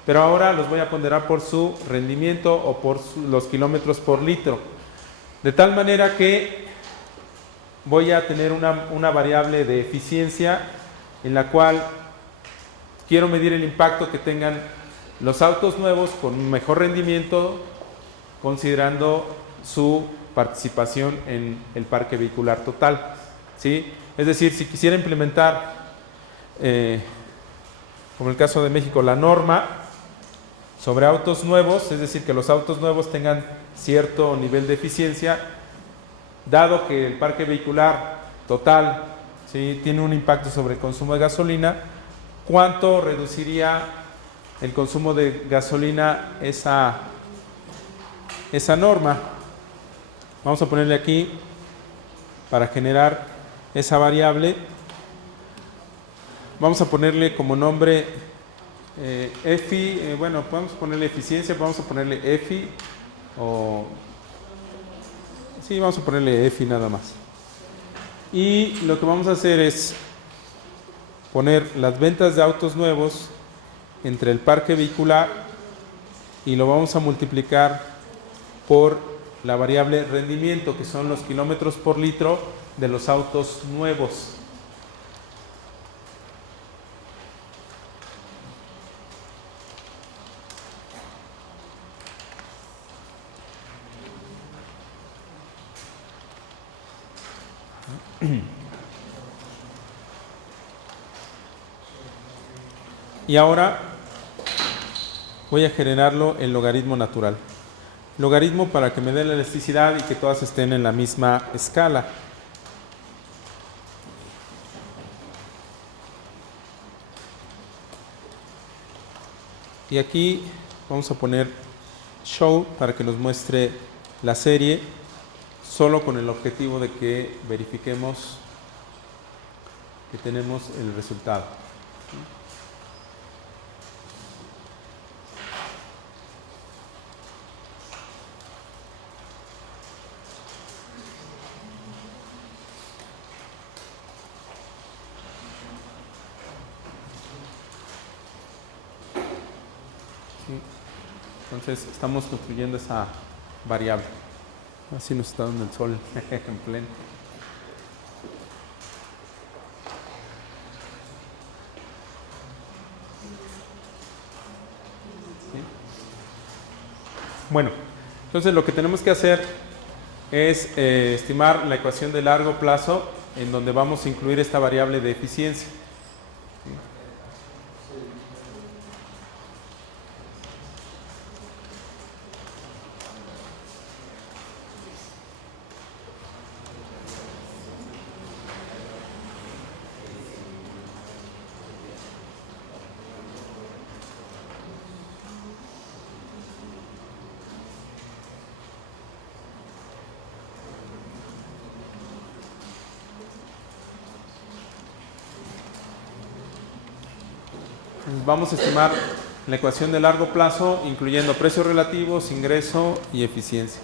pero ahora los voy a ponderar por su rendimiento o por los kilómetros por litro, de tal manera que voy a tener una variable de eficiencia en la cual quiero medir el impacto que tengan los autos nuevos con un mejor rendimiento, considerando su participación en el parque vehicular total, ¿sí? Es decir, si quisiera implementar, como el caso de México, la norma sobre autos nuevos, es decir, que los autos nuevos tengan cierto nivel de eficiencia, dado que el parque vehicular total, ¿sí?, tiene un impacto sobre el consumo de gasolina, ¿cuánto reduciría el consumo de gasolina esa norma? Vamos a ponerle aquí, para generar esa variable, vamos a ponerle como nombre EFI, bueno, podemos ponerle eficiencia, vamos a ponerle EFI, o sí, vamos a ponerle EFI nada más. Y lo que vamos a hacer es poner las ventas de autos nuevos entre el parque vehicular y lo vamos a multiplicar por la variable rendimiento, que son los kilómetros por litro de los autos nuevos. Y ahora voy a generarlo en logaritmo natural. Logaritmo para que me dé la elasticidad y que todas estén en la misma escala. Y aquí vamos a poner show para que nos muestre la serie, solo con el objetivo de que verifiquemos que tenemos el resultado. Entonces estamos construyendo esa variable. Así nos está dando el sol en pleno. ¿Sí? Bueno, entonces lo que tenemos que hacer es estimar la ecuación de largo plazo, en donde vamos a incluir esta variable de eficiencia. Vamos a estimar la ecuación de largo plazo, incluyendo precios relativos, ingreso y eficiencia.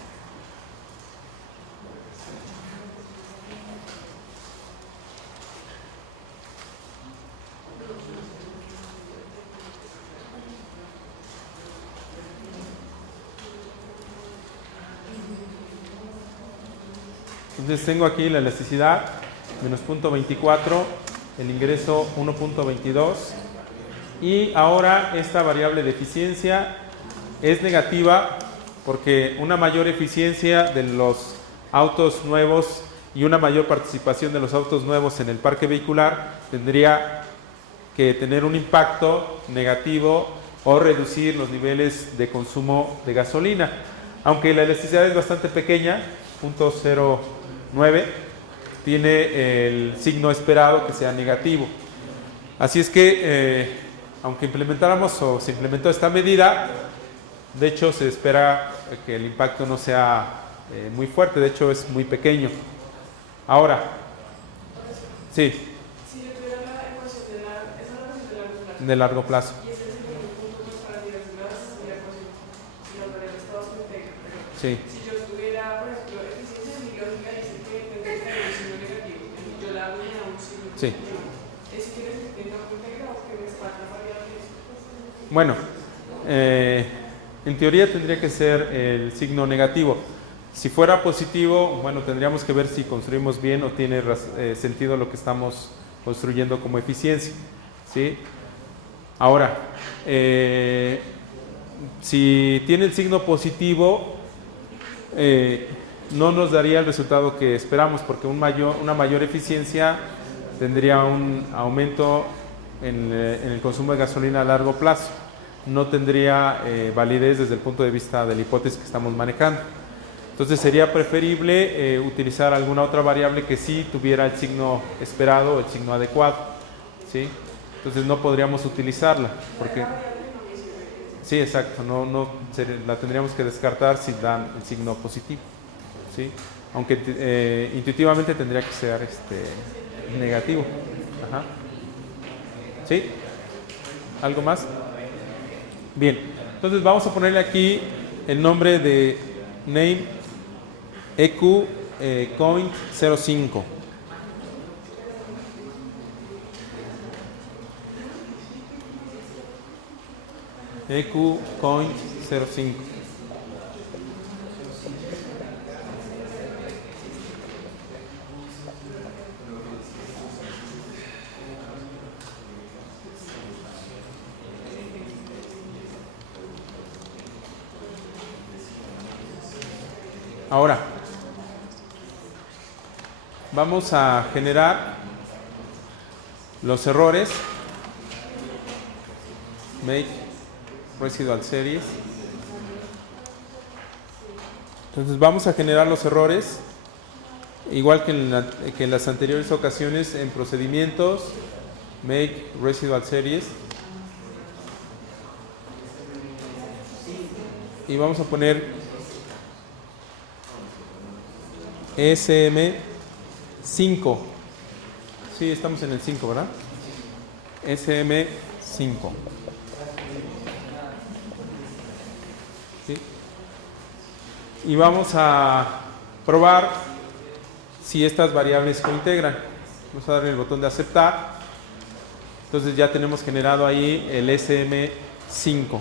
Entonces tengo aquí la elasticidad, menos 0.24, el ingreso 1.22. Y ahora esta variable de eficiencia es negativa porque una mayor eficiencia de los autos nuevos y una mayor participación de los autos nuevos en el parque vehicular tendría que tener un impacto negativo o reducir los niveles de consumo de gasolina. Aunque la elasticidad es bastante pequeña, 0.09, tiene el signo esperado que sea negativo. Así es que, aunque implementáramos o se implementó esta medida, de hecho se espera que el impacto no sea muy fuerte, de hecho es muy pequeño. Ahora, sí. Si yo tuviera la ecuación de largo plazo. De largo plazo. Y ese es el primer punto para diversas la ecuación. Si las variables todas se integran. Sí. Si yo tuviera, por ejemplo, eficiencia de mi lógica dice que tendría que tener un signo negativo. Y yo la hago y me da un signo positivo. ¿Eso quiere decir que no integra o que me faltan variables? Bueno, en teoría tendría que ser el signo negativo. Si fuera positivo, bueno, tendríamos que ver si construimos bien o tiene sentido lo que estamos construyendo como eficiencia, ¿sí? Ahora, si tiene el signo positivo, no nos daría el resultado que esperamos, porque una mayor eficiencia tendría un aumento en el consumo de gasolina a largo plazo. No tendría validez desde el punto de vista de la hipótesis que estamos manejando. Entonces sería preferible utilizar alguna otra variable que sí tuviera el signo esperado o el signo adecuado, ¿sí? Entonces no podríamos utilizarla porque sí, exacto, la tendríamos que descartar si dan el signo positivo, ¿sí? Aunque intuitivamente tendría que ser negativo. Ajá. ¿Sí? ¿Algo más? Bien, entonces vamos a ponerle aquí el nombre de name EQ Coint 05. EQ Coint 05. Ahora, vamos a generar los errores. Make residual series. Entonces vamos a generar los errores, igual que en las anteriores ocasiones, en procedimientos, make residual series. Y vamos a poner SM5. Sí, estamos en el 5, ¿verdad? SM5. ¿Sí? Y vamos a probar si estas variables cointegran. Vamos a darle el botón de aceptar. Entonces ya tenemos generado ahí el SM5.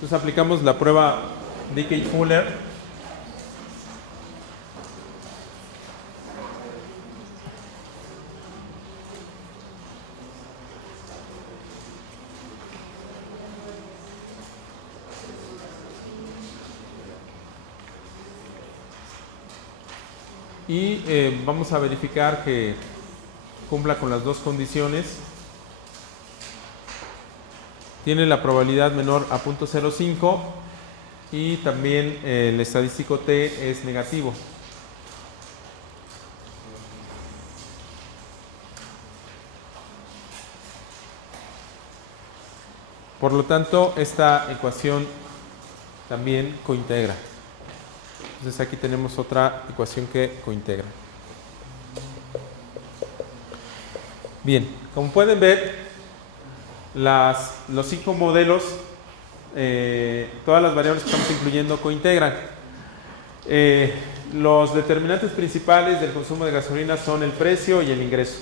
Entonces aplicamos la prueba Dickey-Fuller. Y vamos a verificar que cumpla con las dos condiciones. Tiene la probabilidad menor a 0.05 y también el estadístico T es negativo. Por lo tanto, esta ecuación también cointegra. Entonces aquí tenemos otra ecuación que cointegra. Bien, como pueden ver, los 5 modelos, todas las variables que estamos incluyendo cointegran. los determinantes principales del consumo de gasolina son el precio y el ingreso.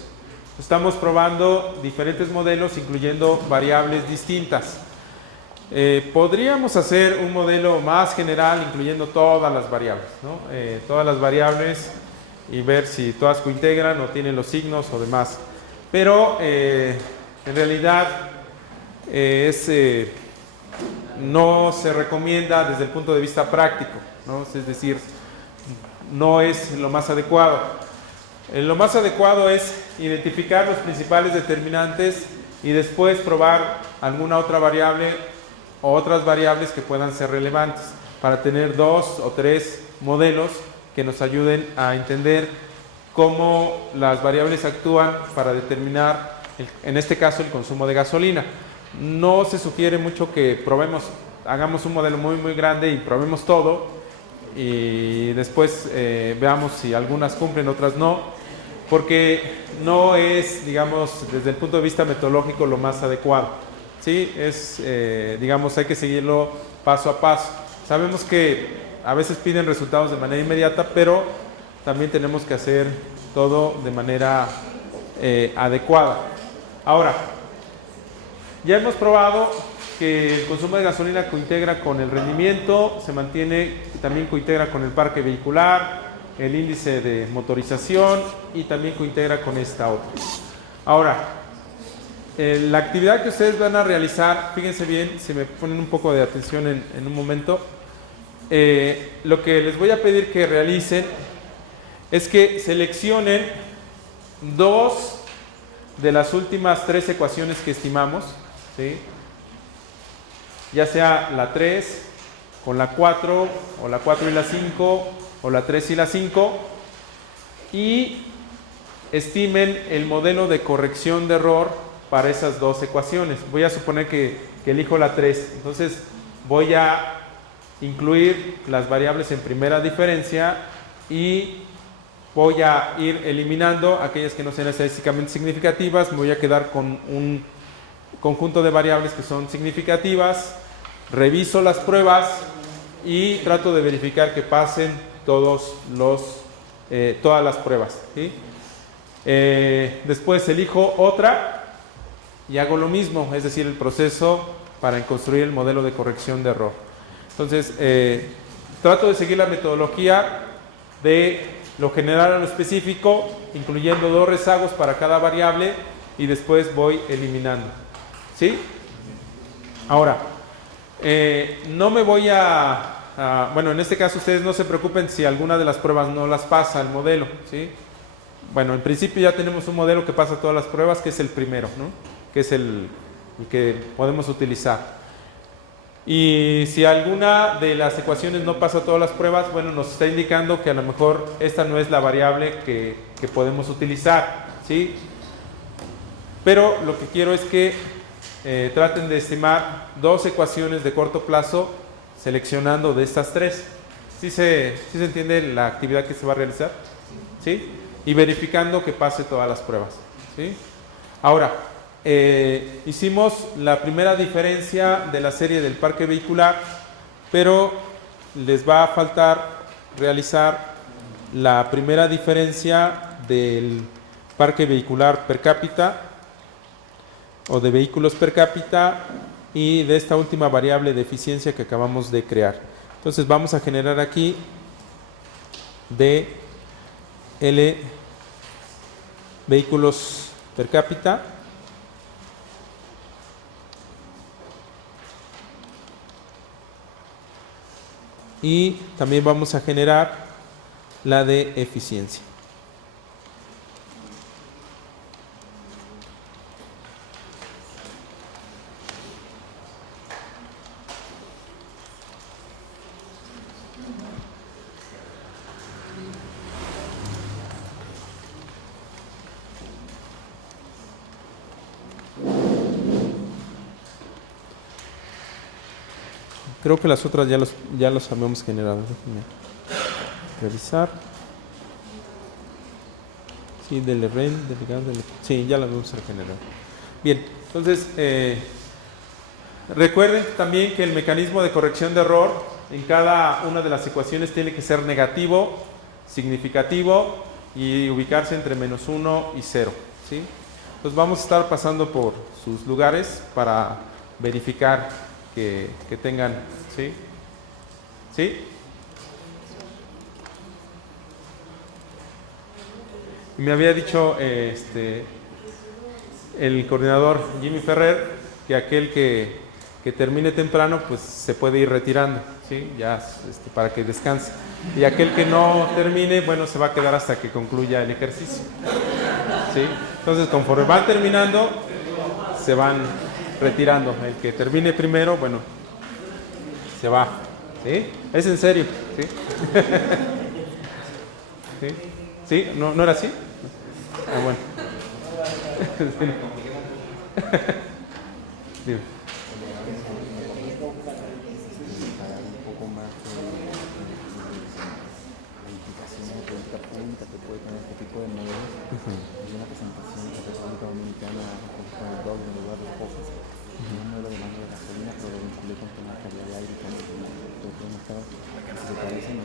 Estamos probando diferentes modelos, incluyendo variables distintas. Podríamos hacer un modelo más general, incluyendo todas las variables, ¿no? Todas las variables, y ver si todas cointegran o tienen los signos o demás. Pero en realidad no se recomienda desde el punto de vista práctico, ¿no? Es decir, no es lo más adecuado. Lo más adecuado es identificar los principales determinantes y después probar alguna otra variable o otras variables que puedan ser relevantes para tener 2 o 3 modelos que nos ayuden a entender cómo las variables actúan para determinar, en este caso, el consumo de gasolina. No se sugiere mucho que hagamos un modelo muy grande y probemos todo y después veamos si algunas cumplen, otras no, porque no es, digamos, desde el punto de vista metodológico lo más adecuado. ¿Sí? Digamos, hay que seguirlo paso a paso. Sabemos que a veces piden resultados de manera inmediata, pero también tenemos que hacer todo de manera adecuada. Ahora, ya hemos probado que el consumo de gasolina cointegra con el rendimiento, se mantiene, también cointegra con el parque vehicular, el índice de motorización y también cointegra con esta otra. Ahora, la actividad que ustedes van a realizar, fíjense bien, si me ponen un poco de atención en un momento, lo que les voy a pedir que realicen es que seleccionen 2 de las últimas 3 ecuaciones que estimamos, ¿sí? Ya sea la 3 con la 4, o la 4 y la 5, o la 3 y la 5, y estimen el modelo de corrección de error para esas 2 ecuaciones. Voy a suponer que elijo la 3, entonces voy a incluir las variables en primera diferencia y voy a ir eliminando aquellas que no sean estadísticamente significativas. Me voy a quedar con un conjunto de variables que son significativas, reviso las pruebas y trato de verificar que pasen todas las pruebas, ¿sí? Después elijo otra y hago lo mismo, es decir, el proceso para construir el modelo de corrección de error. Entonces, trato de seguir la metodología de lo general a lo específico, incluyendo 2 rezagos para cada variable y después voy eliminando, ¿sí? Ahora, no me voy bueno, en este caso ustedes no se preocupen si alguna de las pruebas no las pasa el modelo, ¿sí? Bueno, en principio ya tenemos un modelo que pasa todas las pruebas, que es el primero, ¿no? Que es el que podemos utilizar. Y si alguna de las ecuaciones no pasa todas las pruebas, bueno, nos está indicando que a lo mejor esta no es la variable que podemos utilizar, ¿sí? Pero lo que quiero es que traten de estimar 2 ecuaciones de corto plazo seleccionando de estas 3. ¿Sí se entiende la actividad que se va a realizar? ¿Sí? Y verificando que pase todas las pruebas, ¿sí? Ahora, hicimos la primera diferencia de la serie del parque vehicular, pero les va a faltar realizar la primera diferencia del parque vehicular per cápita o de vehículos per cápita y de esta última variable de eficiencia que acabamos de crear. Entonces vamos a generar aquí DL vehículos per cápita y también vamos a generar la de eficiencia. Creo que las otras ya los habíamos generado. Déjenme revisar. Sí, del REN, sí, ya las vamos a generar. Bien, entonces recuerden también que el mecanismo de corrección de error en cada una de las ecuaciones tiene que ser negativo significativo y ubicarse entre -1 y 0. ¿Sí? Entonces vamos a estar pasando por sus lugares para verificar que tengan. ¿Sí? ¿Sí? Me había dicho el coordinador Jimmy Ferrer que aquel que termine temprano pues se puede ir retirando, ¿sí? Ya para que descanse, y aquel que no termine, bueno, se va a quedar hasta que concluya el ejercicio, ¿sí? Entonces conforme van terminando se van retirando. El que termine primero, bueno, se va, ¿sí? Es en serio, ¿sí? ¿Sí? ¿Sí? ¿No era así? Ah, bueno. Dime. Que puede tener este tipo de modelos y una presentación de la República Dominicana con el doble en lugar de cosas, un modelo de mano de gasolina, pero lo vinculé con la calidad de aire y con el se parecen